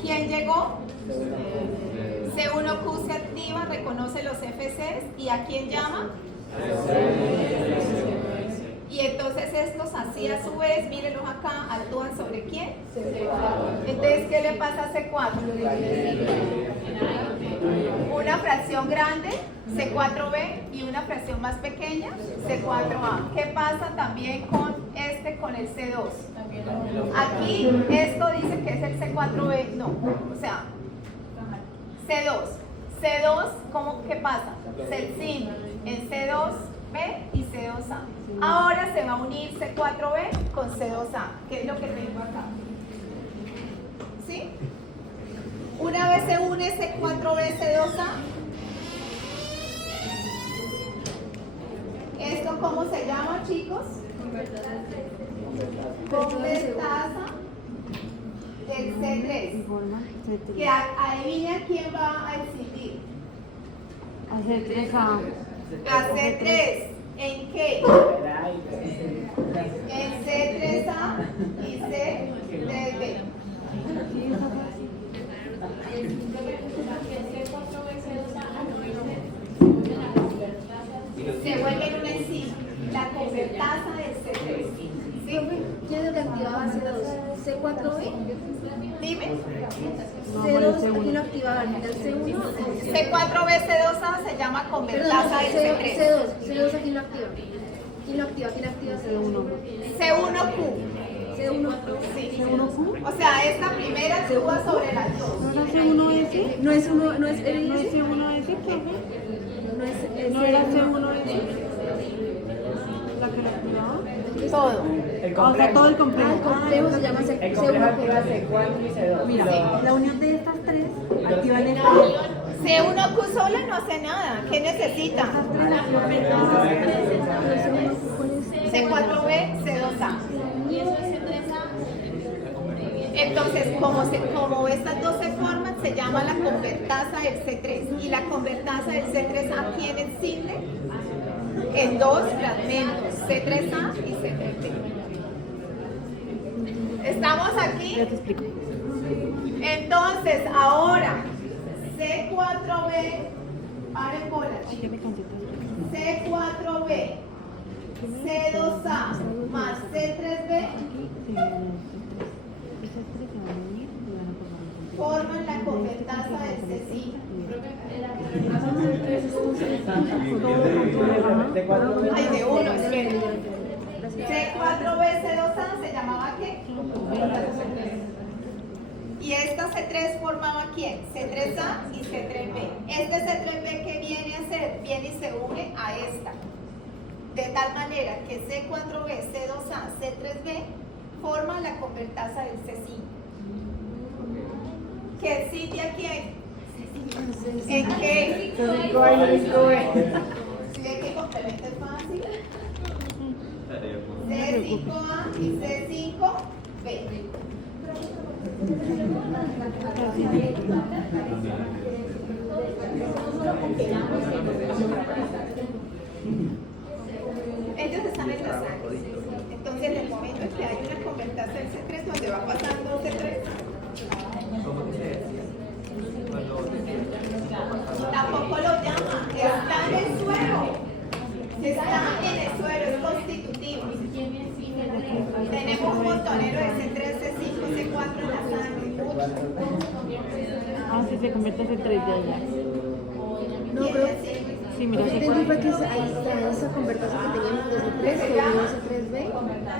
¿Quién llegó? C1Q se activa, reconoce los FCs y ¿a quién llama? Y entonces estos así a su vez, mírenlos acá, actúan sobre quién? Entonces, ¿qué le pasa a C4? Una fracción grande, C4B, y una fracción más pequeña, C4A. ¿Qué pasa también con con el C2? Aquí esto dice que es el C4B, no, o sea, C2. C2, ¿qué pasa? Se encima en C2B y C2A. Ahora se va a unir C4B con C2A, que es lo que tengo acá. ¿Sí? Una vez se une C4B, C2A, ¿esto cómo se llama, chicos? Convertasa el C3. Y forma C3. Que adivina quién va a excidir. A C3A. A C3. ¿En qué? ¿Verdad? En C3A y C3B. Sí, está fácil. Se vuelve en una enzima, la convertasa del C3. ¿Sí? ¿Quién es el que activaba C2? ¿C4B? Dime. C2, ¿quién lo activaba? ¿El C1? C4B-C2A se llama convertasa del C3. C2, ¿a quién lo activa? ¿Quién lo activa? ¿Quién activa C1? C1Q. C1. Sí. C1Q. O sea, esta primera actúa sobre las dos. ¿No era C1S? No es uno, no es ¿No es el C1S, profe? no es ¿No era C1S? ¿La que la activaba? Todo. El Ah, o sea, todo el complejo. complejo. complejo se llama El complejo C1. activa C4 y C2. Mira, la unión de estas tres activan el C1Q sola no hace nada. ¿Qué necesita? C4B, C2A. Entonces, como estas dos se forman, se llama la convertasa del C3. Y la convertasa del C3, ¿a quién enciende? En dos fragmentos, C3A y C3B. ¿Estamos aquí? Ya te explico. Entonces, ahora, C4B, paren bolas, Ya me cansé. C4B, C2A más C3B forman la convertasa del C5. Ay, de uno, esperen. C4B, C2A se llamaba ¿qué? Y esta C3 formaba ¿quién? C3A y C3B. Este C3B que viene a ser, viene y se une a esta. De tal manera que C4B, C2A, C3B forman la convertasa del C5. ¿Qué excite a quién? ¿En qué? ¿Sí ven que complemento es fácil? C5A y C5B. Ellos están enlazados. Entonces, en el momento en que hay una convertasa del C3 donde va pasando C3, tampoco lo llama, está en el suelo. Está en el suelo, es constitutivo. Tenemos un botonero de C3, C5, C4 en la sangre. Ah, sí, se convierte en C3 de allá. No, pero Sí, mira, yo entendí fue que ahí está esa conversación que teníamos de C3, que unió C3B,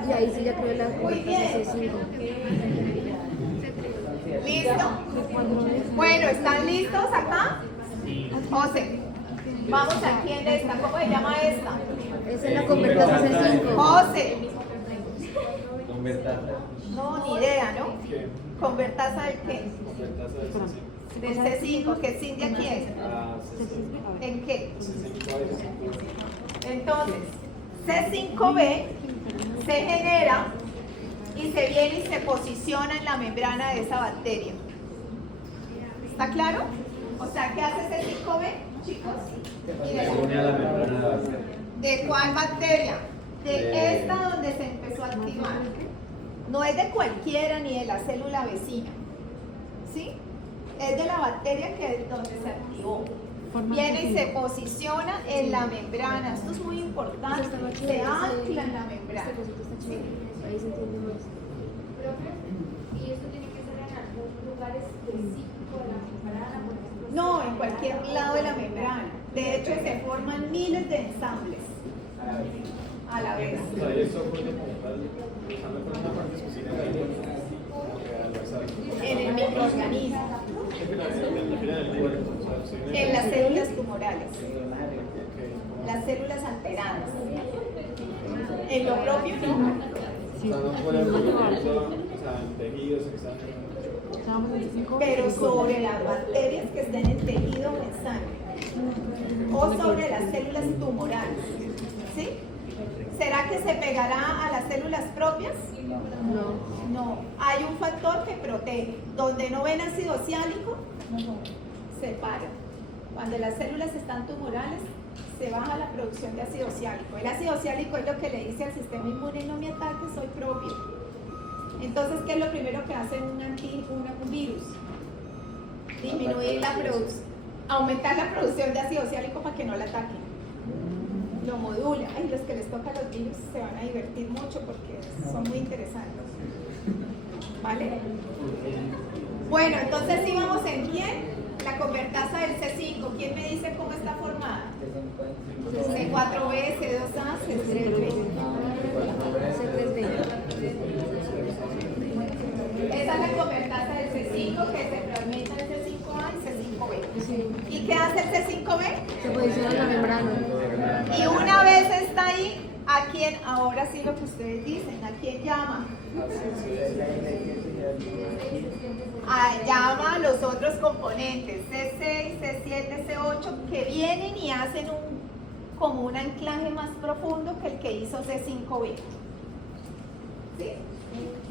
y ahí sí ya creó la conversación C5. ¿Listo? Bueno, ¿están listos acá? José, vamos aquí en esta. ¿Cómo se llama esta? Esa es la conversación C5. José. Convertasa. No, ni idea, ¿no? ¿Convertasa de qué? Convertasa del C5 Del C5, que Cindy aquí es. a C5. ¿En qué? C5A y C5B. Entonces, C5B se genera y se viene y se posiciona en la membrana de esa bacteria. ¿Está claro? O sea, ¿qué hace C5B, chicos? Se une a la membrana de la bacteria. ¿De cuál bacteria? De esta donde se empezó a activar. No es de cualquiera ni de la célula vecina. ¿Sí? Es de la bacteria que es donde se activó. Viene y se posiciona en la membrana. Esto es muy importante. Se ancla en la membrana. ¿Sí? Ahí se entiende más. ¿Y esto tiene que ser en algún lugar específico de la membrana, por ejemplo? No, en cualquier lado de la membrana. De hecho, se forman miles de ensambles a la vez. O sea, eso fue como tal, usando por una parte específica del cuerpo, En el microorganismo, en las células tumorales, las células alteradas. En lo propio no, tejidos externos. Estábamos en C5. pero sobre las bacterias que estén en tejido o en sangre. O sobre las células tumorales. ¿Sí? ¿Será que se pegará a las células propias? No. No, hay un factor que protege. Donde no ven ácido ciálico, se para. Cuando las células están tumorales, se baja la producción de ácido ciálico. El ácido ciálico es lo que le dice al sistema inmune: no me ataque, soy propio. Entonces, ¿qué es lo primero que hace un virus? Disminuir la producción, aumentar la producción de ácido ciálico para que no la ataquen. Lo modula. Ay, los que les toca los virus se van a divertir mucho porque son muy interesantes. ¿Vale? Bueno, entonces íbamos en quién? La convertasa del C5. ¿Quién me dice cómo está formada? C4B, C2A, C3B. Esa es la convertasa del C5 que se fragmenta en C5A y C5B. ¿Y qué hace el C5B? Se posiciona en la membrana. Y una vez está ahí, ¿a quién? Ahora sí lo que ustedes dicen, ¿a quién llama? Llama a los otros componentes, C6, C7, C8, que vienen y hacen como un anclaje más profundo que el que hizo C5B. ¿Sí?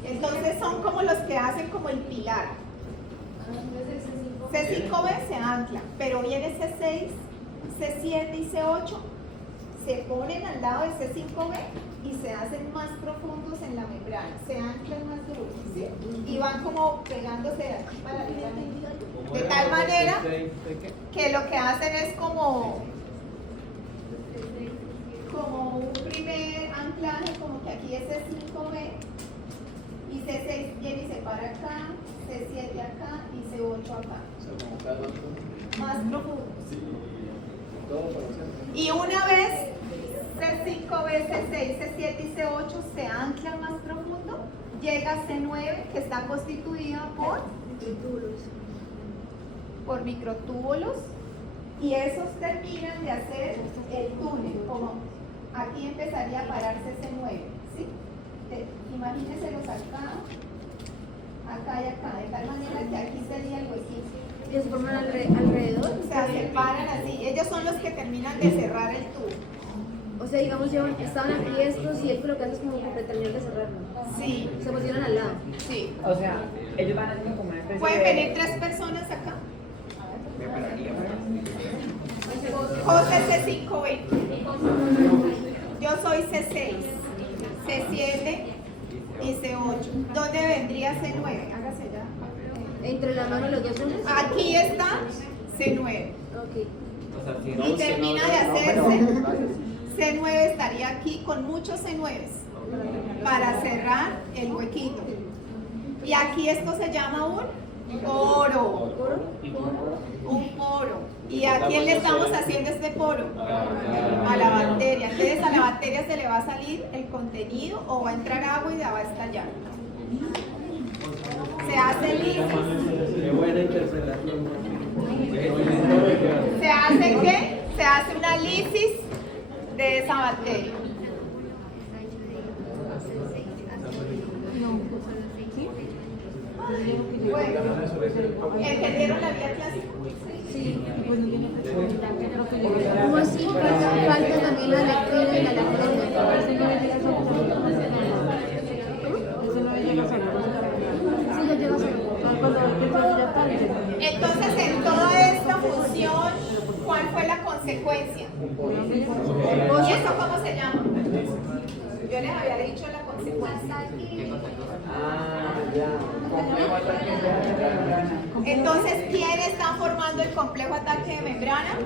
Entonces son como los que hacen como el pilar. C5B se ancla, pero viene C6, C7 y C8, se ponen al lado del C5B y se hacen más profundos en la membrana, se anclan más duros, ¿sí? Y van como pegándose aquí para arriba, de tal manera que lo que hacen es como un primer anclaje, como que aquí es C5B y C6 viene y se para acá, C7 acá y C8 acá. Más profundo. Y una vez C5B, C6, C7 y C8 se anclan más profundo, llega C9, que está constituida por microtúbulos, y esos terminan de hacer el túnel, como aquí empezaría a pararse C9, ¿sí? Imagínenselos acá y acá, de tal manera que aquí sería el huequito. ¿Y se forman alrededor? O sea, se paran así, ellos son los que terminan de cerrar el tubo. O sea, digamos, estaban aquí estos y él lo que hace es como que terminar de cerrarlo. Sí, Se posicionan al lado. sí. O sea, ellos van haciendo como una especie Pueden de... venir 3 personas acá. Me pararía, José es C5B. Yo soy C6, C7 y C8. ¿Dónde vendría C9? Hágase ya. Entre la mano de los dos unos. Aquí está C9. Ok. Y termina de hacerse. C9 estaría aquí con muchos C9s para cerrar el huequito. Y aquí esto se llama un poro. Un poro. ¿Y a quién le estamos haciendo este poro? A la bacteria. Entonces a la bacteria se le va a salir el contenido o va a entrar agua y la va a estallar. Se hace lisis. Qué buena interpretación. ¿Se hace qué? Se hace una lisis de esa bacteria. Bueno, ¿entendieron la vía clásica? Sí. ¿Cómo así? Falta también la lectina y la lactina. Sí, ya llega a Entonces, en toda esta función, ¿cuál fue la consecuencia? ¿Y eso cómo se llama? Yo les había dicho la consecuencia. Entonces, ¿quién está formando el complejo ataque de membrana?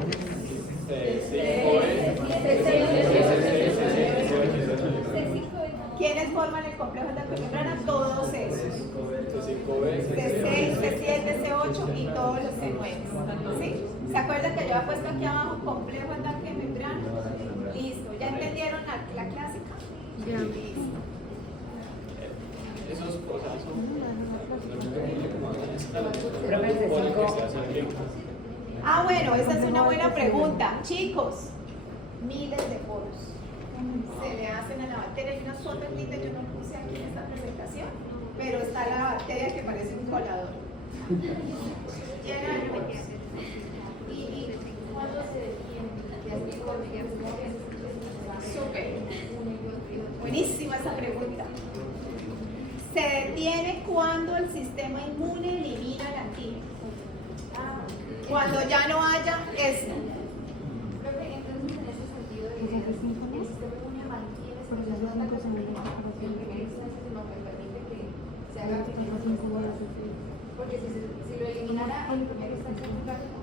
¿Quiénes forman el complejo de ataque de membrana? Todos esos. C6, C7, C8 y todos los C9. ¿Sí? ¿Se acuerdan que yo había puesto aquí abajo complejo de ataque de membrana? Listo. ¿Ya entendieron la clásica? Ya. Listo. Esos cosas son Bueno, esa es una buena pregunta. Chicos, miles de poros se le hacen a la bacteria. Hay unas fotos lindas, yo no puse aquí en esta presentación, pero está la bacteria que parece un colador. Llena de poros. ¿Y cuándo se detiene? Súper. Buenísima esa pregunta. Se detiene cuando el sistema inmune elimina el antígeno. Cuando ya no haya esto. Profe, entonces en ese sentido el sistema inmune mantiene ese proceso de ataque en primera instancia, sino que permite que se haga porque si lo eliminara en primera instancia es muy rápido.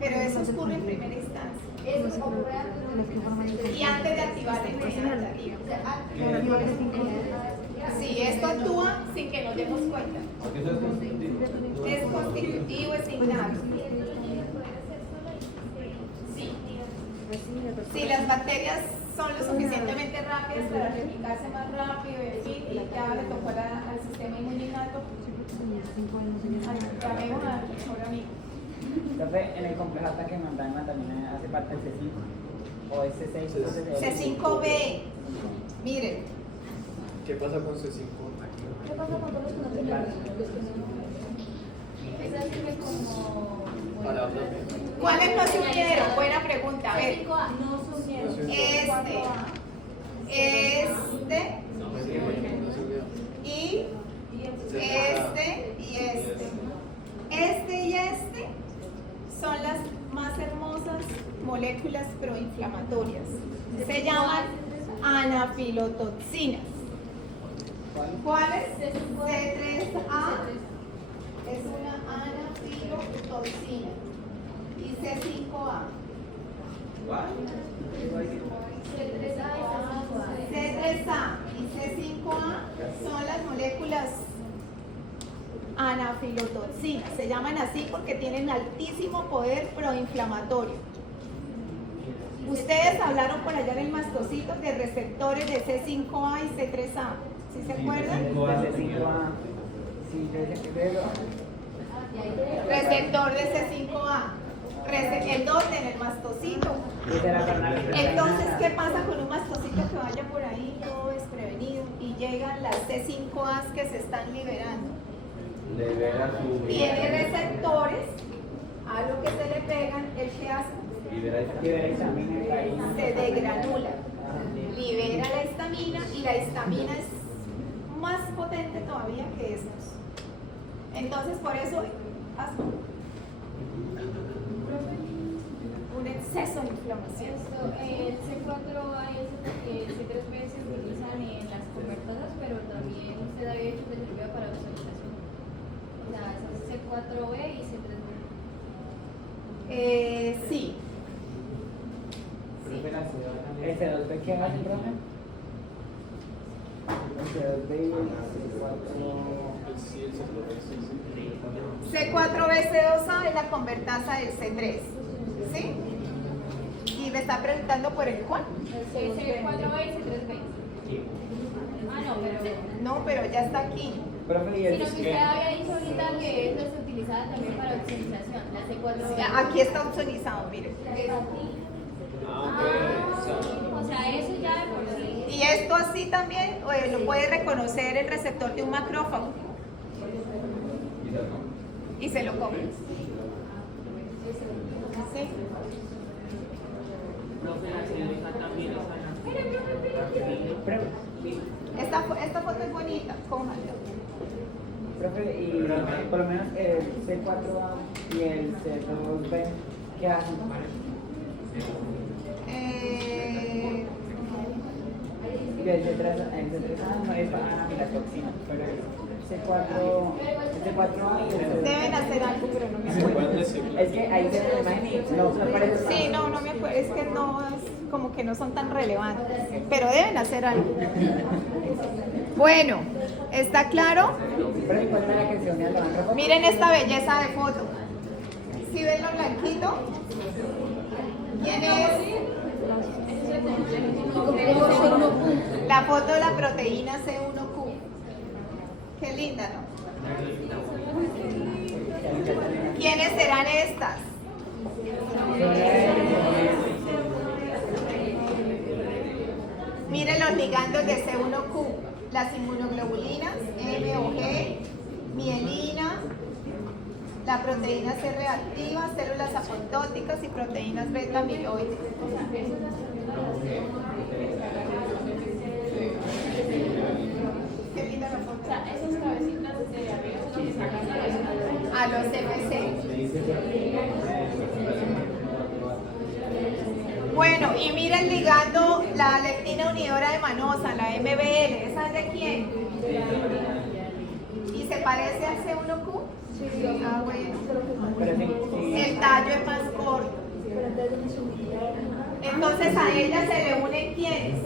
Pero eso ocurre en primera instancia. Eso ocurre antes de la primera instancia. Y antes de activar la inmunidad. O sea, antes Sí, esto actúa sin que nos demos cuenta. Porque eso es constitutivo. Es constitutivo, es innato. Sí. Si las bacterias son lo suficientemente rápidas para replicarse más rápido, en fin, y ya le tocó al sistema inmunitario, llamemos al mejor amigo. Entonces, en el complejo ataque membrana también hace parte el C5 o el C6. C5b. Miren, ¿Qué pasa con C5? ¿Qué pasa con todos los que no tienen los que no? Esa sirve como Para hablar. ¿cuáles no se unieron? Buena pregunta. A ver, no se unieron. este y este son las más hermosas moléculas proinflamatorias. Se llaman anafilotoxinas. ¿Cuáles? C3A es una anafilotoxina y C5A. C3A y C5A son las moléculas anafilotoxinas. Se llaman así porque tienen altísimo poder proinflamatorio. Ustedes hablaron por allá en el mastocito de receptores de C5A y C3A. ¿Sí se acuerdan? C5A. Sí, Receptor de C5A. El 2 en el mastocito. Entonces, Entonces, ¿qué pasa con un mastocito que vaya por ahí todo desprevenido y llegan las C5As que se están liberando? Libera su. Tiene receptores, a lo que se le pegan, el que hace Libera histamina. se degranula, libera la histamina y la histamina es más potente todavía que estos. Entonces, por eso, asma. Un exceso de inflamación. El C4A es porque el C3B se utilizan en las convertoras, pero también usted había hecho que servía para visualización. O sea, es C4B y C3B. Sí. ¿El C2B qué hace, profe? El C2B y el C4BC2A es la convertasa del C3. ¿Sí? Y me está preguntando por el cuál. El C4A y C3B. Ah, no, pero. No, pero ya está aquí. Profe, ¿y el Sino que usted había dicho ahorita que eso se utilizaba también para optimización, la C4B. Aquí está opsonizado, mire. O sea, eso ya de por sí. Y esto así también lo puede reconocer el receptor de un macrófago. Y se lo come. ¿Sí? Esta foto es bonita, cójanla. Profe, y por lo menos el C4A y el C2B, ¿qué hacen? Y el C3A no es anafilotoxina, pero el C4A y el C2B. Deben hacer algo, pero no me acuerdo. Es que ahí se ve la imagen y no aparece. Sí, no me acuerdo. Es que no, es como que no son tan relevantes. Pero deben hacer algo. Bueno, ¿está claro? Pero ¿y cuál era la que se unía al macrófago? Miren esta belleza de foto. ¿Sí ven lo blanquito? ¿Quién es? La foto de la proteína C1Q. Qué linda, ¿no? ¿Quiénes serán estas? Miren los ligandos de C1Q. Las inmunoglobulinas, M o G, mielina, La proteína C reactiva, células apoptóticas y proteínas beta amiloides. Qué linda la foto. Esas cabecitas de arriba son los que sacan la A los MC. Bueno, y miren ligando la lectina unidora de manosa, la MBL. ¿Esa es de quién? ¿Y se parece al C1Q? Sí. Ah, bueno. Pero sí, El tallo es más corto. Entonces a ella se le unen ¿quiénes?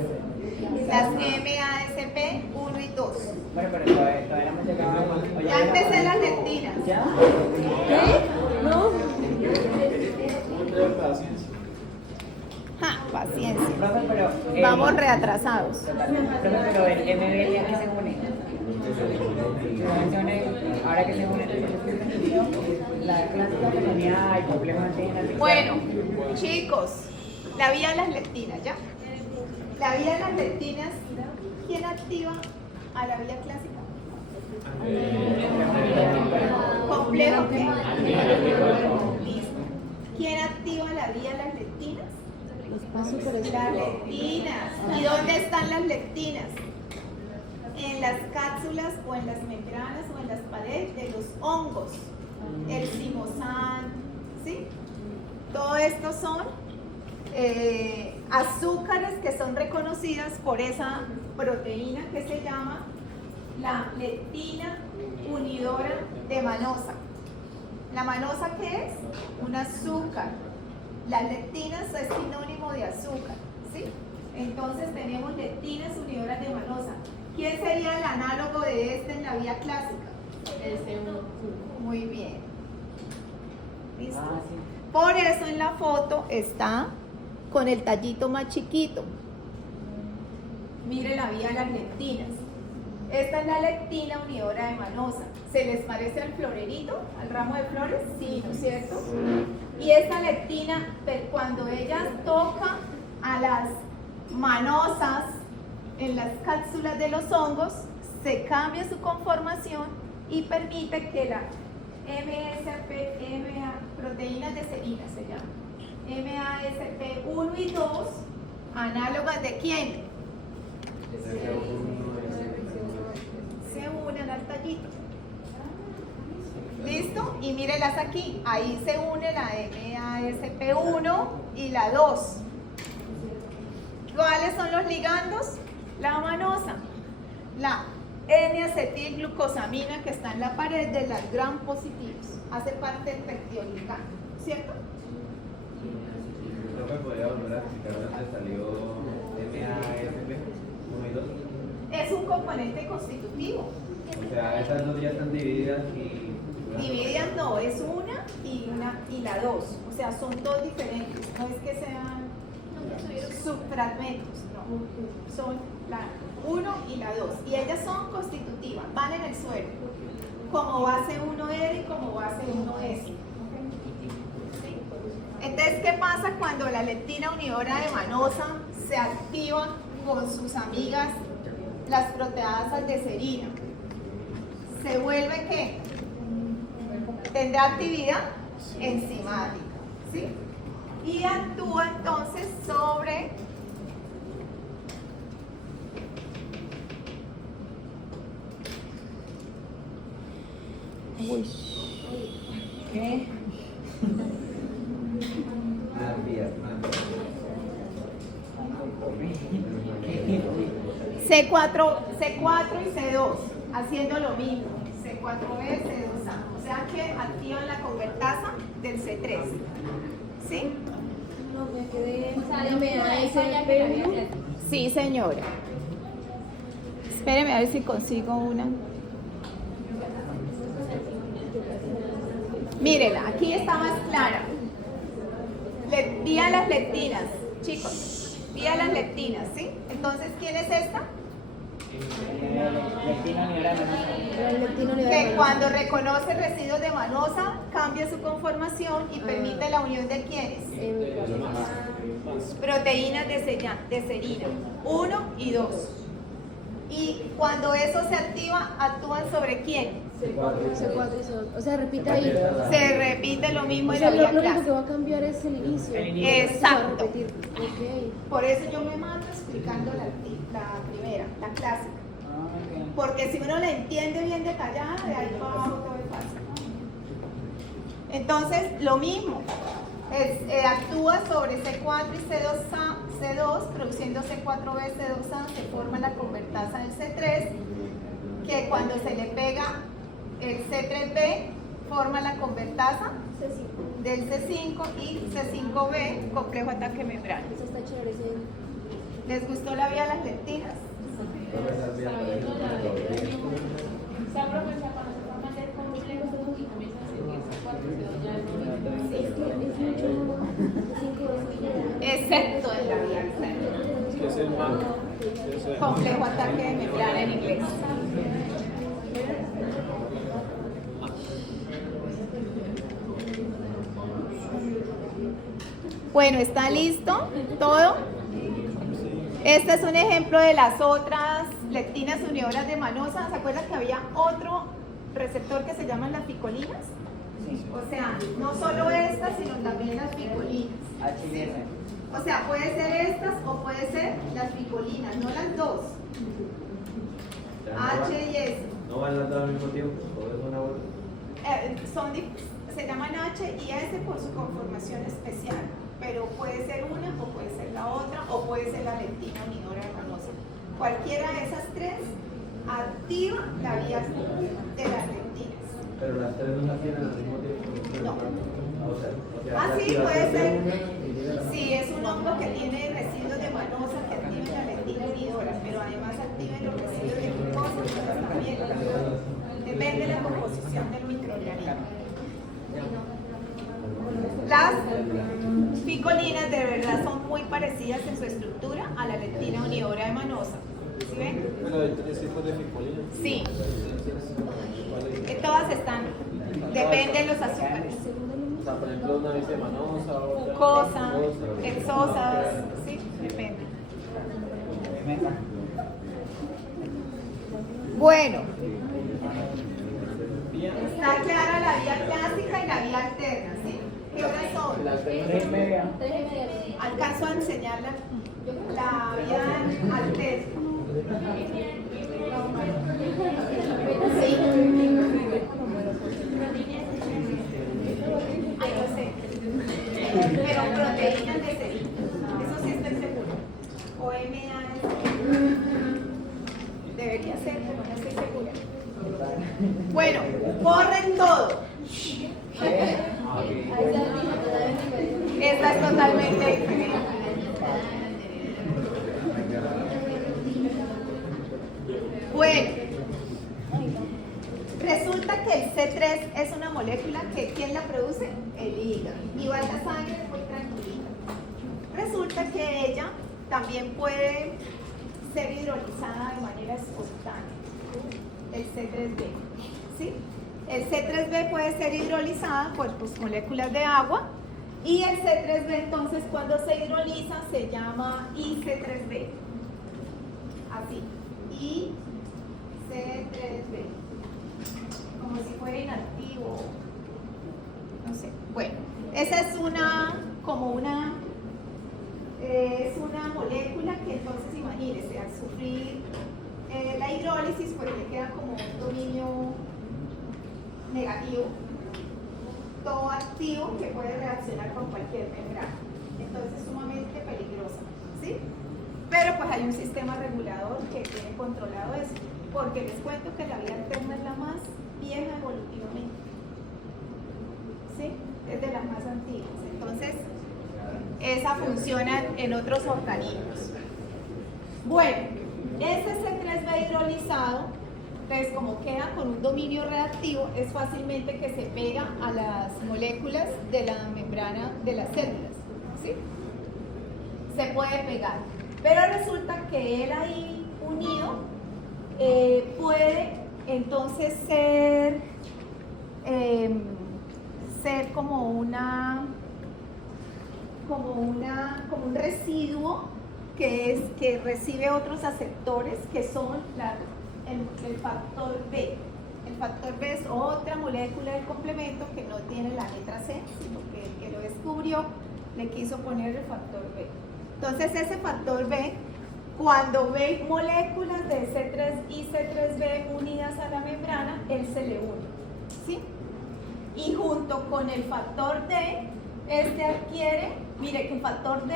Las MASP 1 y 2. bueno, pero todavía no hemos llegado. Oye, Ya empecé las lectinas. ¿Ya? ¿Qué? No. Paciencia. Ja, paciencia. Profe, pero. Vamos reatrasados. Profe, pero el MBL a qué se une. Ahora que se une, la clásica que tenía el complejo de Bueno, chicos, la vía de las lectinas, ¿ya? La vía de las lectinas, ¿quién activa a la vía clásica? ¿Complejo qué? Listo. ¿Quién activa la vía de las lectinas? Los paso por eso. Las lectinas. ¿Y dónde están las lectinas? En las cápsulas o en las membranas o en las paredes de los hongos. El zimosan, ¿sí? Todo esto son azúcares que son reconocidas por esa proteína que se llama la lectina unidora de manosa. ¿La manosa qué es? Un azúcar. Las lectinas es sinónimo de azúcar, ¿sí? Entonces tenemos lectinas unidoras de manosa. ¿Quién sería el análogo de este en la vía clásica? El C1Q. Muy bien. ¿Listo? Ah, sí. Por eso en la foto está con el tallito más chiquito. Mire la vía de las lectinas. Esta es la lectina unidora de manosa. ¿Se les parece al florerito, al ramo de flores? Sí, ¿no es cierto? Y esta lectina, cuando ella toca a las manosas en las cápsulas de los hongos, se cambia su conformación y permite que la MA, proteínas de serina se llama, MASP 1 y 2, análogas de quién? Se unen al tallito. ¿Listo? Y mírelas aquí. Ahí se une la MASP1 y la 2. ¿Cuáles son los ligandos? La manosa. La N-acetilglucosamina que está en la pared de las gram positivos. Hace parte del pectiolicano, ¿cierto? Creo que podría volver a explicar dónde salió MASP 1 y 2. Es un componente constitutivo. O sea, esas dos ya están divididas y. Divididas no, es una y la 2. O sea, son dos diferentes. No es que sean subfragmentos, no. Son la 1 y la 2. Y ellas son constitutivas, van en el suelo. Como base 1R y como base 1S. ¿Sí? Entonces, ¿qué pasa cuando la lectina unidora de manosa se activa con sus amigas, las proteasas de serina? ¿Se vuelve qué? Tendrá actividad enzimática, ¿sí? Y actúa entonces sobre ¿qué? Más vías, más. C4 y C2, haciendo lo mismo, C4B, C2A, o sea que activan la convertasa del C3, ¿sí? No, me quedé. O sea, MASP1. Sí, señora. Espéreme a ver si consigo una. Mírenla, aquí está más clara. Vía las lectinas, chicos, vía las lectinas, ¿sí? Entonces, ¿quién es esta? Lectina unidora de manosa. La lectina unidora de Que manosa. cuando reconoce residuos de manosa, cambia su conformación y permite la unión de quiénes? Proteínas de serina, 1 y 2. Y cuando eso se activa, actúan sobre quién? C4 y C2. O sea, repite ahí. Se repite lo mismo O en sea, la lo vía único que clásica. va a cambiar es el inicio. Exacto. Se va a repetir. Ok. Por eso yo me mato explicando la primera, la clásica. Porque si uno la entiende bien detallada, de ahí para abajo todo es fácil. Entonces, lo mismo. Actúa sobre C4 y C2, produciendo C4B, C2A, se forma la convertasa del C3, que cuando se le pega el C3B, forma la convertasa del C5 y C5B, complejo ataque membrana. Eso está chévere. Sí. ¿Les gustó la vía de las lectinas? Esa profesora cuando se forma hacer complejos y comienza a hacer C4, ya es lo mismo. Es mucho. Excepto en la vía externa. Que es el MAC. Es el- Complejo ataque de membrana en inglés. Bueno, ¿está listo todo? Este es un ejemplo de las otras lectinas unidoras de manosa. ¿Se acuerdan que había otro receptor que se llaman las picolinas? O sea, no solo estas, sino también las picolinas. H y S. O sea, puede ser estas o puede ser las picolinas, no las dos. H y S. No van las dos al mismo tiempo, todo es una bola. Se llaman H y S por su conformación especial, pero puede ser una o puede ser la otra o puede ser la lectina unidora de manosa. Cualquiera de esas tres activa la vía de las lectinas. Pero las tres no las tienen al mismo tiempo. No. O sea, Ah, la sí, activación puede de ser. una y tiene la- Sí, es un hongo que tiene residuos de manosa que activan la lectina unidora, pero además activan los residuos de glucosa, entonces también depende de la composición del microorganismo. Las picolinas de verdad son muy parecidas en su estructura a la lectina unidora de manosa. ¿Sí ven? Pero hay tres tipos de picolina. Sí. Todas están, depende de los azúcares. O sea, por ejemplo, una dice manosa, otra Glucosa, glucosa. hexosas, sí, depende. Bueno, está clara la vía clásica y la vía alterna, ¿sí? ¿Qué horas son? 3:30. Alcanzo a enseñar la vía alterna. Sí. Ay, no sé. Pero proteínas de cerito. Eso sí estoy seguro. OMA debería ser, pero no estoy segura. Bueno, corren todo. Esta es totalmente diferente. Bueno, resulta que el C3 es una molécula que ¿quién la produce? El hígado. Y va a la sangre muy tranquilita. Resulta que ella también puede ser hidrolizada de manera espontánea. El C3B. ¿Sí? El C3B puede ser hidrolizada por moléculas de agua. Y el C3B entonces cuando se hidroliza se llama IC3B. Así. IC3B. Como si fuera inactivo. No sé. Bueno, esa es es una molécula que entonces imagínense, al sufrir la hidrólisis pues le queda como un dominio negativo, todo activo que puede reaccionar con cualquier membrana. Entonces es sumamente peligrosa, ¿sí? Pero pues hay un sistema regulador que tiene controlado eso, porque les cuento que la vía alterna es la más vieja evolutivamente, ¿sí? Es de las más antiguas. Entonces, esa funciona en otros organismos. Bueno, este C3B hidrolizado, entonces como queda con un dominio reactivo, es fácilmente que se pega a las moléculas de la membrana de las células, ¿sí? Se puede pegar. Pero resulta que él ahí unido puede entonces ser como un residuo que recibe otros aceptores que son el factor B. El factor B es otra molécula del complemento que no tiene la letra C, sino que el que lo descubrió le quiso poner el factor B. Entonces ese factor B, cuando ve moléculas de C3 y C3B unidas a la membrana, él se le une, ¿sí? Y junto con el factor D, este adquiere, mire que el factor D,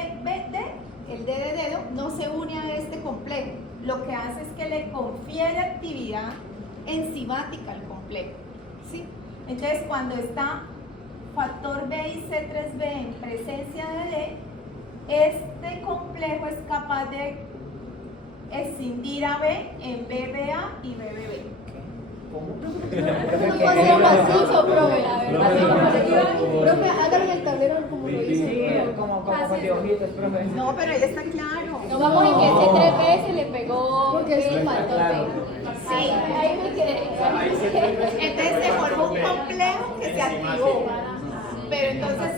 el D de dedo, no se une a este complejo. Lo que hace es que le confiere actividad enzimática al complejo, ¿sí? Entonces, cuando está factor B y C3B en presencia de D, este complejo es capaz de escindir a B en BBA y BBB. No paseo macizo, profe, la verdad. Profe, hágale el tablero como lo hizo. Sí, como con dibujitos, profe. No, pero ahí está claro. Nos vamos en que ese 3B se le pegó Porque el es factor B. Sí. Ahí me quedé. Entonces se formó un complejo que se activó. Pero entonces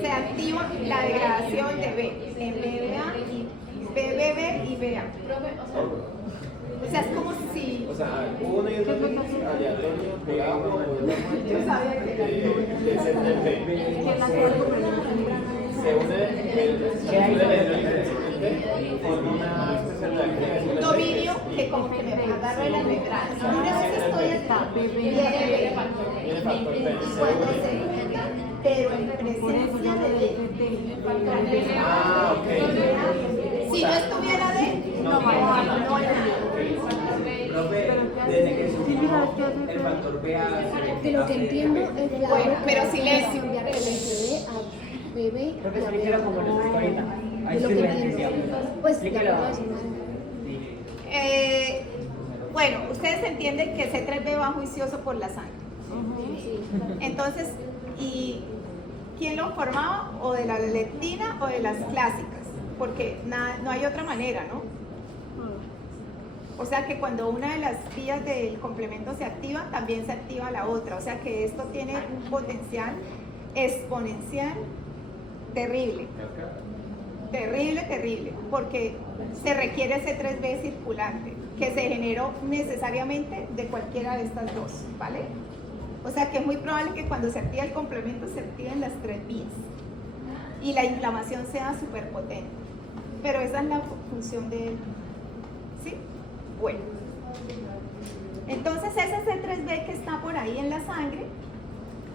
se activa la degradación de B en BBA y BBB y BA. O sea, es como si... O sea, uno y otro aleatorio de agua o de Yo sabía que era. se une el con una Un dominio que como que me agarra de la membrana. Una vez estoy acá, viene B. Y cuando se junta, pero en presencia de D. Ah, ok. Si no estuviera D, no hay nada. Profe, desde que surgió el factor BA, De lo que entiendo es que Bueno, pero silencio. cambiar el SD a BB Profe, y a explíquelo como lo explico ahorita. Ahí De lo sí que lo entiendo. entendí. Pues Explíquelo. Bueno, ustedes entienden que C3B va juicioso por la sangre. Entonces, ¿y quién lo formaba? O de la lectina o de las clásicas, porque no hay otra manera, ¿no? O sea que cuando una de las vías del complemento se activa, también se activa la otra. O sea que esto tiene un potencial exponencial terrible. Terrible, terrible, porque se requiere ese 3B circulante, que se generó necesariamente de cualquiera de estas dos, ¿vale? O sea que es muy probable que cuando se activa el complemento se activen las tres vías y la inflamación sea súper potente. Pero esa es la función de él, ¿sí? Bueno, entonces ese C3B que está por ahí en la sangre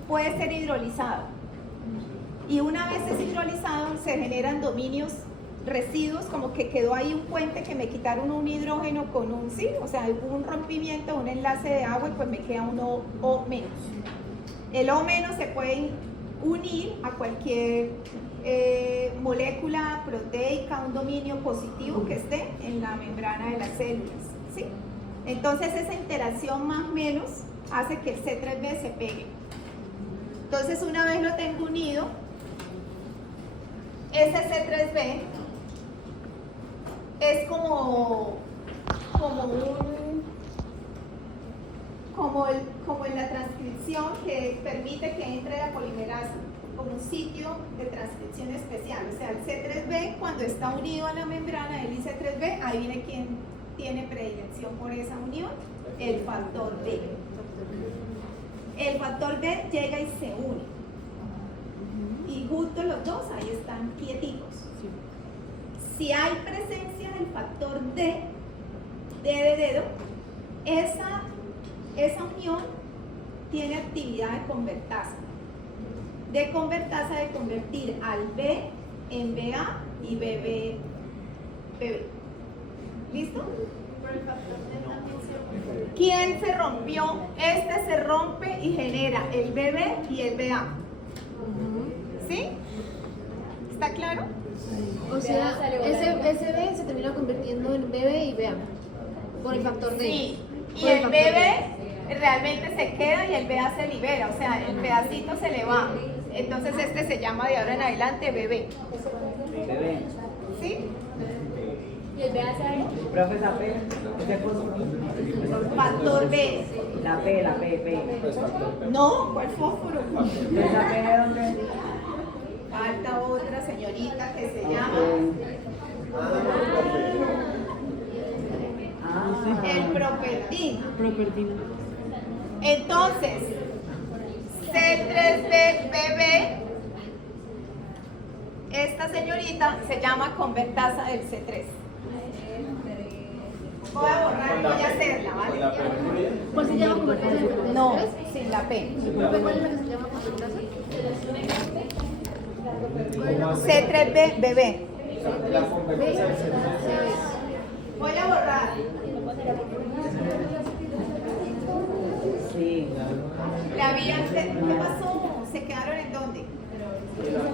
puede ser hidrolizado. Y una vez es hidrolizado, se generan dominios, residuos, como que quedó ahí un puente que me quitaron un hidrógeno con un sí, o sea, hubo un rompimiento, un enlace de agua y pues me queda un O menos. El O menos se puede unir a cualquier molécula proteica, un dominio positivo que esté en la membrana de las células, ¿sí? Entonces esa interacción más o menos hace que el C3B se pegue. Entonces una vez lo tengo unido, ese C3B es como en la transcripción que permite que entre la polimerasa, como un sitio de transcripción especial. O sea, el C3B cuando está unido a la membrana del I-C3B, ahí viene quien tiene predilección por esa unión, el factor B. El factor B llega y se une. Y juntos los dos ahí están quietitos. Si hay presencia del factor D de dedo, esa unión tiene actividad de convertasa. De convertasa de convertir al B en BA y BB. ¿Listo? ¿Quién se rompió? Este se rompe y genera el BB y el BA. ¿Sí? ¿Está claro? O sea, ese B se termina convirtiendo en BB y BA por el factor D. Sí. Y Por el factor D. BB realmente se queda y el BA se libera. O sea, el pedacito se le va. Entonces este se llama de ahora en adelante BB. Bebé. ¿Sí? ¿Y el BA se ahí? Profe, la P, ¿qué cosa? Factor B. La P. No, ¿cuál fósforo? ¿Esa P de dónde? Falta otra señorita que se llama el propertina. Entonces, C3B, esta señorita se llama convertasa del C3. Voy a borrar, voy a hacerla, ¿vale? ¿Cuál se llama convertasa del C3? No, sin la P. ¿Cuál es la que se llama convertasa? C3B, bebé. La convertasa del Voy a borrar. Sí, La vía, ¿qué pasó? ¿Se quedaron en dónde?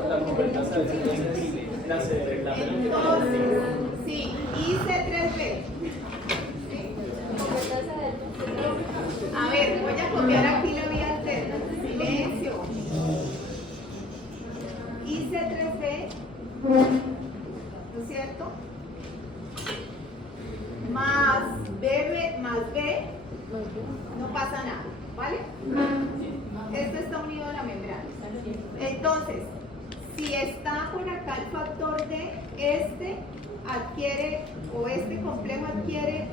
La convertasa del Entonces, sí, IC3B. ¿Sí? A ver, voy a copiar aquí la vía alterna. Silencio. IC3B, ¿no es cierto? Más B, más B, no pasa nada, ¿vale? Esto está unido a la membrana. Entonces, si está por acá el factor D, este adquiere, o este complejo adquiere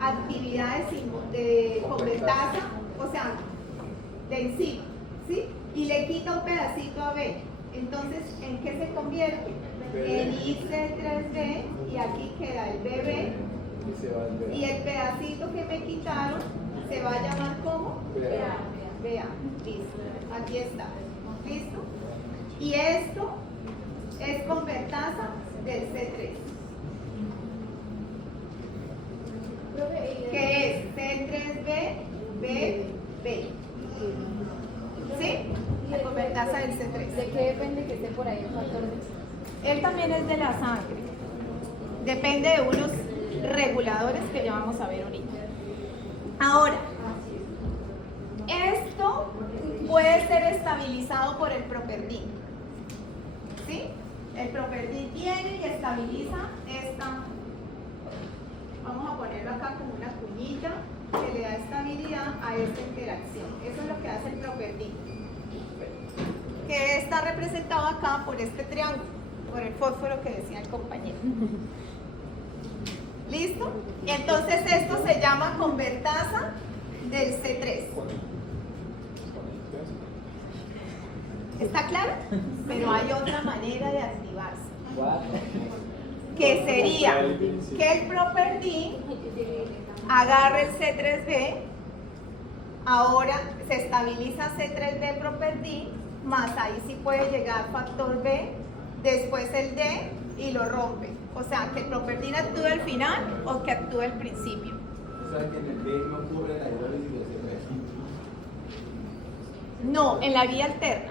actividades de convertasa, o sea, de enzima, ¿sí? Y le quita un pedacito a B. Entonces, ¿en qué se convierte? En IC3B, y aquí queda el BB, y el pedacito que me quitaron se va a llamar como BA. Listo, aquí está. ¿Listo? Y esto es convertasa del C3, que es C3B, BB. ¿Sí? La convertasa del C3. ¿De qué depende que esté por ahí el factor de? Él también es de la sangre. Depende de unos reguladores que ya vamos a ver ahorita. Ahora, esto puede ser estabilizado por el properdin. ¿Sí? El properdin viene y estabiliza esta. Vamos a ponerlo acá como una cuñita que le da estabilidad a esta interacción. Eso es lo que hace el properdin, que está representado acá por este triángulo, por el fósforo que decía el compañero. ¿Listo? Y entonces esto se llama convertasa del C3. ¿Está claro? Pero hay otra manera de activarse, que sería que el properdin agarre el C3B, ahora se estabiliza C3B properdin, más ahí sí puede llegar factor B, después el D y lo rompe. O sea, que el properdin actúe al final o que actúe al principio. O sea, que en el B no cubre la hidrólisis de C3. No, en la vía alterna.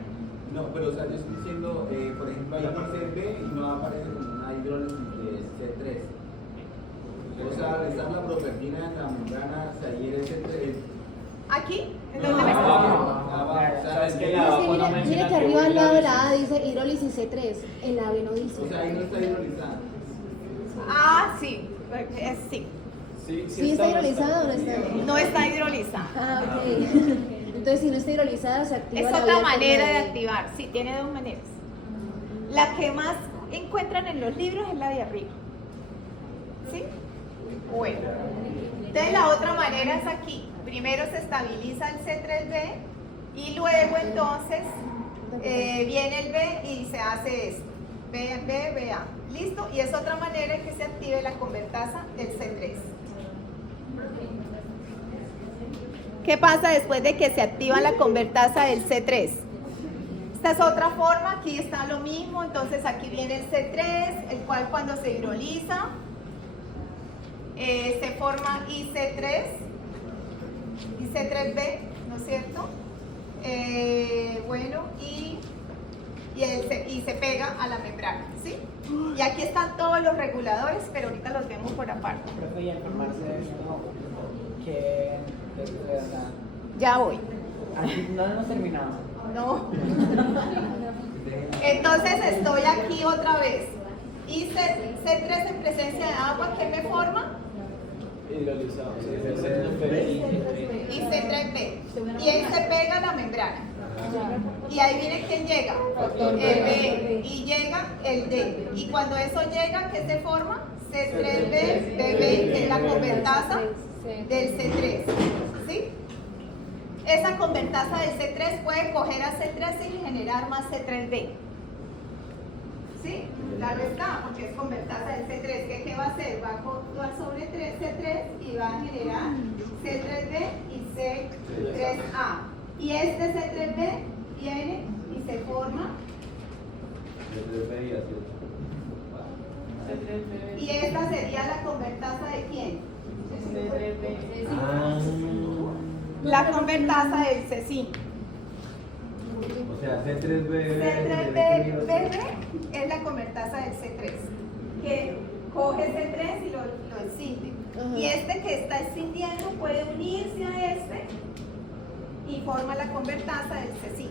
No, pero o sea, yo estoy diciendo, por ejemplo, ahí aparece el B y no aparece como una hidrólisis de C3. O sea, al estar la properdina en la membrana, se adhiere C3. ¿Aquí? ¿En dónde me Mire que arriba al lado de la A dice hidrólisis C3, en la B no dice. O sea, ahí no está hidrolizada. Ah, sí, sí. ¿Sí está hidrolizada o no está? No está hidrolizada. Ah, ok. Entonces, si no está hidrolizada, se activa Es la otra vía manera de alterna activar, sí, tiene dos maneras. La que más encuentran en los libros es la de arriba. ¿Sí? Bueno. Entonces la otra manera es aquí. Primero se estabiliza el C3B y luego entonces viene el B y se hace esto. B, A. ¿Listo? Y es otra manera en que se active la convertasa del C3. ¿Qué pasa después de que se activa la convertasa del C3? Esta es otra forma, aquí está lo mismo, entonces aquí viene el C3, el cual cuando se hidroliza se forma IC3, IC3B, ¿no es cierto? Bueno, y se pega a la membrana, ¿sí? Y aquí están todos los reguladores, pero ahorita los vemos por aparte. Profe, y informarse de esto, que Ya voy. aquí no hemos terminado. No. Entonces estoy aquí otra vez. Y C3 en presencia de agua, ¿qué me forma? Hidrolizado. Y C3B. Y él se pega a la membrana. Y ahí viene quién llega. El B. Y llega el D. Y cuando eso llega, ¿qué se forma? C3B, BB, que es la convertasa del C3. ¿Sí? esa convertasa del C3 puede coger a C3 y generar más C3B. ¿Sí? Claro está, porque es convertasa del C3. ¿Qué va a hacer? Va a actuar sobre C3 y va a generar C3B y C3A. Y este C3B viene y se forma. Y esta sería la convertasa de quién? La convertasa del C5. O sea, C3B. C3B es la convertasa del C3, que coge C3 y lo escinde. Y este que está escindiendo puede unirse a este y forma la convertasa del C5,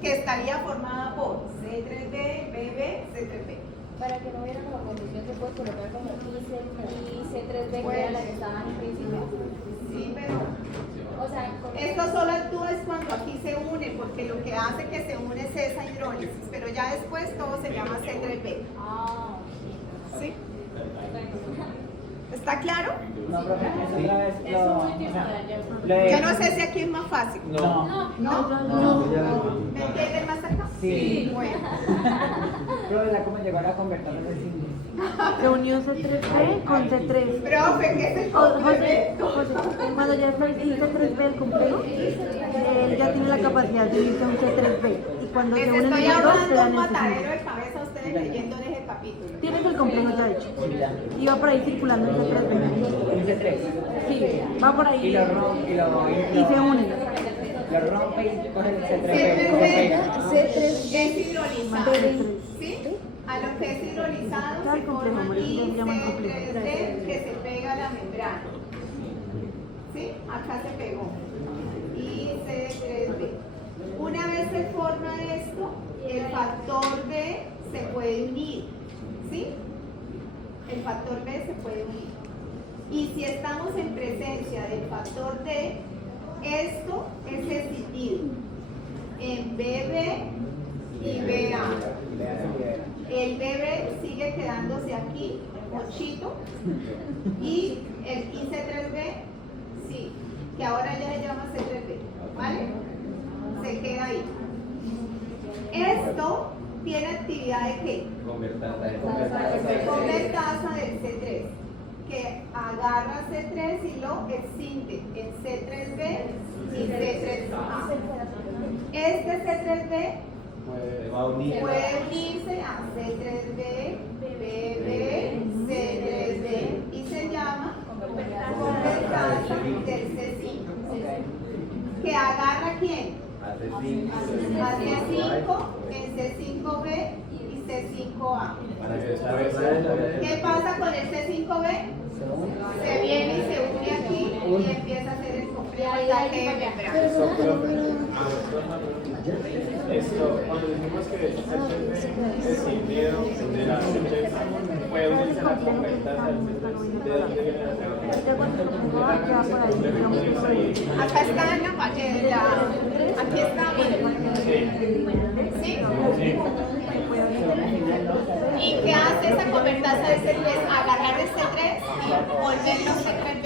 que estaría formada por C3B, BB, C3B. Para que no hubiera como condición se puede colocar como C3B, que Pues, era la que estaba en principio. Sí, pero O sea, esto solo actúa es cuando aquí se une, porque lo que hace que se une es esa hidrólisis, pero ya después todo se llama C3B. ah, ¿Sí? ¿Está claro? No, profe, eso otra vez Es un último Yo no sé si aquí es más fácil. No. ¿No? ¿Me entienden más acá? Sí. Bueno. Profe, ¿cómo llegó a la convertasa del C5? Se unió C3B con C3. Profe, ¿qué es el José, complemento? cuando ya está el C3B del complejo, él ya tiene la capacidad de unirse a un C3B. Y cuando Les se unen estoy los dos, se hablando dan un el matadero C5. de cabeza a ustedes leyendo en ese capítulo. Tienes el complejo ya hecho. Y va por ahí circulando el C3B. El C3. Sí, va por ahí Y lo rompe, y se unen. lo rompe y coge el C3B C3B. es hidrolizado. ¿Sí? A lo que es hidrolizado se forma C3B que se pega a la membrana. ¿Sí? Acá se pegó. Y C3B. Una vez se forma esto, el factor B se puede unir. ¿Sí? El factor B se puede unir. Y si estamos en presencia del factor D, esto es escindido en BB y BA. El BB sigue quedándose aquí, mochito, y el IC3B, sí, que ahora ya se llama C3B, ¿vale? Se queda ahí. Esto tiene actividad de ¿qué? Convertasa del C3, que agarra C3 y lo escinde en C3B y C3A. Este C3B puede unirse a C3B, BB, C3B y se llama convertasa del C5. ¿Que agarra quién? A C5 en C5B y C5A. ¿Qué pasa con el C5B? Se viene y se une aquí y empieza a hacer el complejo ataque de membrana. Esto, cuando decimos que el C3B es escindido de la C3, puede unirse a la convertasa del C3. ¿De dónde viene la convertasa? Acá está en la página, aquí está, ¿sí? ¿Y qué hace esa convertasa de C3? Agarrar el C3 y volverlo C3B.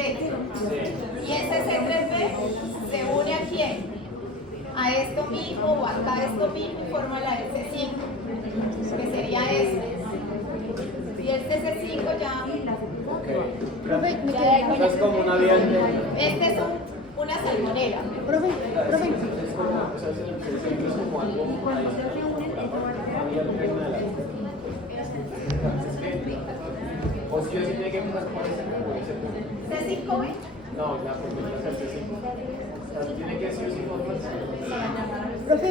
Y ese C3B se une a quién? A esto mismo o acá a esto mismo y forma la del C5, que sería este. Y este C5 ya... Esto es como una vía de... Este es una salmonera. Profe, Es como, o sea, es como algo o si yo sí tiene que empezar por ese punto. ¿C5B? No, la convertasa del C5. O sea, tiene que ser sí profe,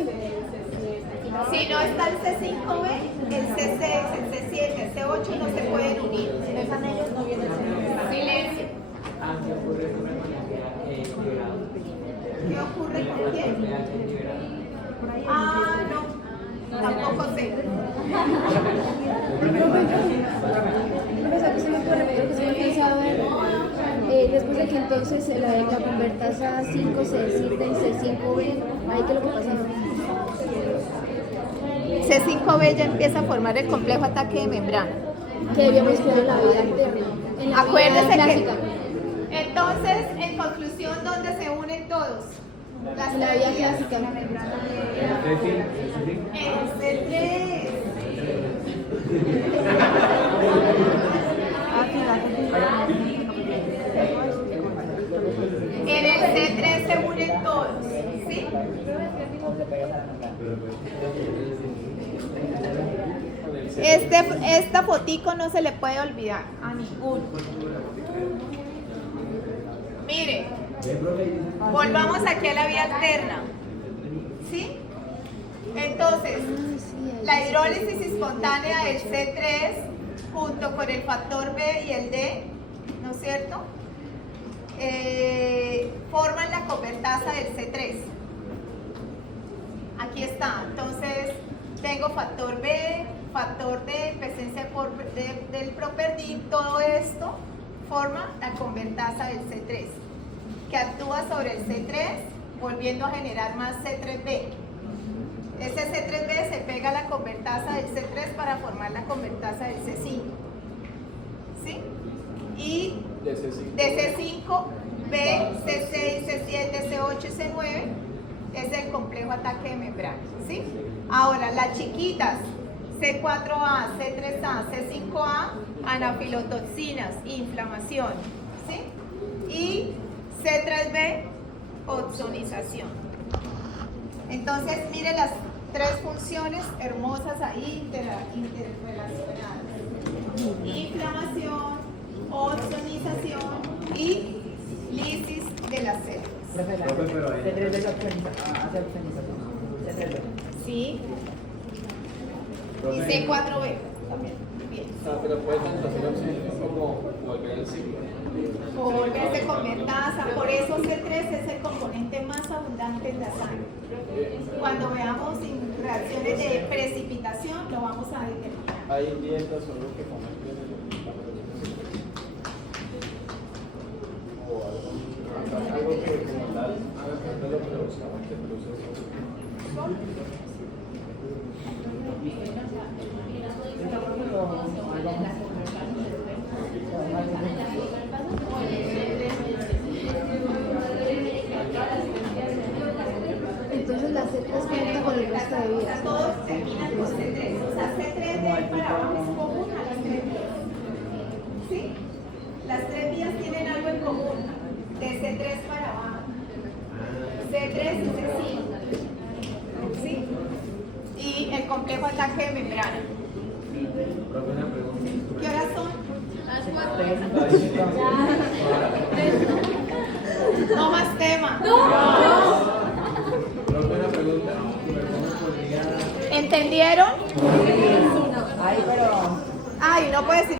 Si no está el C5B, el C6, el C7, el C8 no se pueden unir. Silencio. ¿Qué ocurre con quién? Ah, no, tampoco sé. profesor, que se me ocurre, pero que se me alcanza a ver. Después de que entonces la convertasa 5 se decide en C5B, ahí que lo que pasa. C5B ya empieza a formar el complejo ataque de membrana. Que habíamos quedado en la vida alterna. En la Acuérdese vida clásica. que... Entonces, en conclusión, ¿dónde se unen todos? La vía clásica. El C3. En el C3 se unen todos, ¿sí? Esta fotico no se le puede olvidar a ninguno. Mire, volvamos aquí a la vía alterna, ¿sí? Entonces, la hidrólisis espontánea del C3 junto con el factor B y el D, ¿no es cierto? Forman la convertasa del C3. Aquí está, entonces tengo factor B, factor D, presencia del properdin, todo esto forma la convertasa del C3, que actúa sobre el C3, volviendo a generar más C3B. Ese C3B se pega a la convertasa del C3 para formar la convertasa del C5. ¿Sí? Y de C5, B, C6, C7, C8 y C9 es el complejo ataque de membrana. ¿Sí? Ahora, las chiquitas, C4A, C3A, C5A, anafilotoxinas, inflamación. ¿Sí? Y C3B, oxonización. Entonces, mire las tres funciones hermosas ahí interrelacionadas. Inflamación, oxonización y lisis de las células. C3B hace oxonización. C3B. Sí. Y C4B también. Bien. Pero puede tanto hacer oxígeno como volver el ciclo. O volverse convertasa, por eso C3 es el componente más abundante en la sangre. Cuando veamos reacciones de precipitación, lo vamos a determinar. Hay dietas o algo que comer o algo que como tal haga que lo produzcamos, que produce Entonces la C3 cuenta con el resto de vías. Todos terminan con C3. O sea, C3 de ahí para abajo es común a las tres vías. ¿Sí? Las tres vías tienen algo en común. De C3 para abajo. C3 y C5. ¿Sí? Y el complejo ataque de membrana. ¿Qué horas son? No más tema. ¿Entendieron? Ay, pero... Ay, no puedes decir.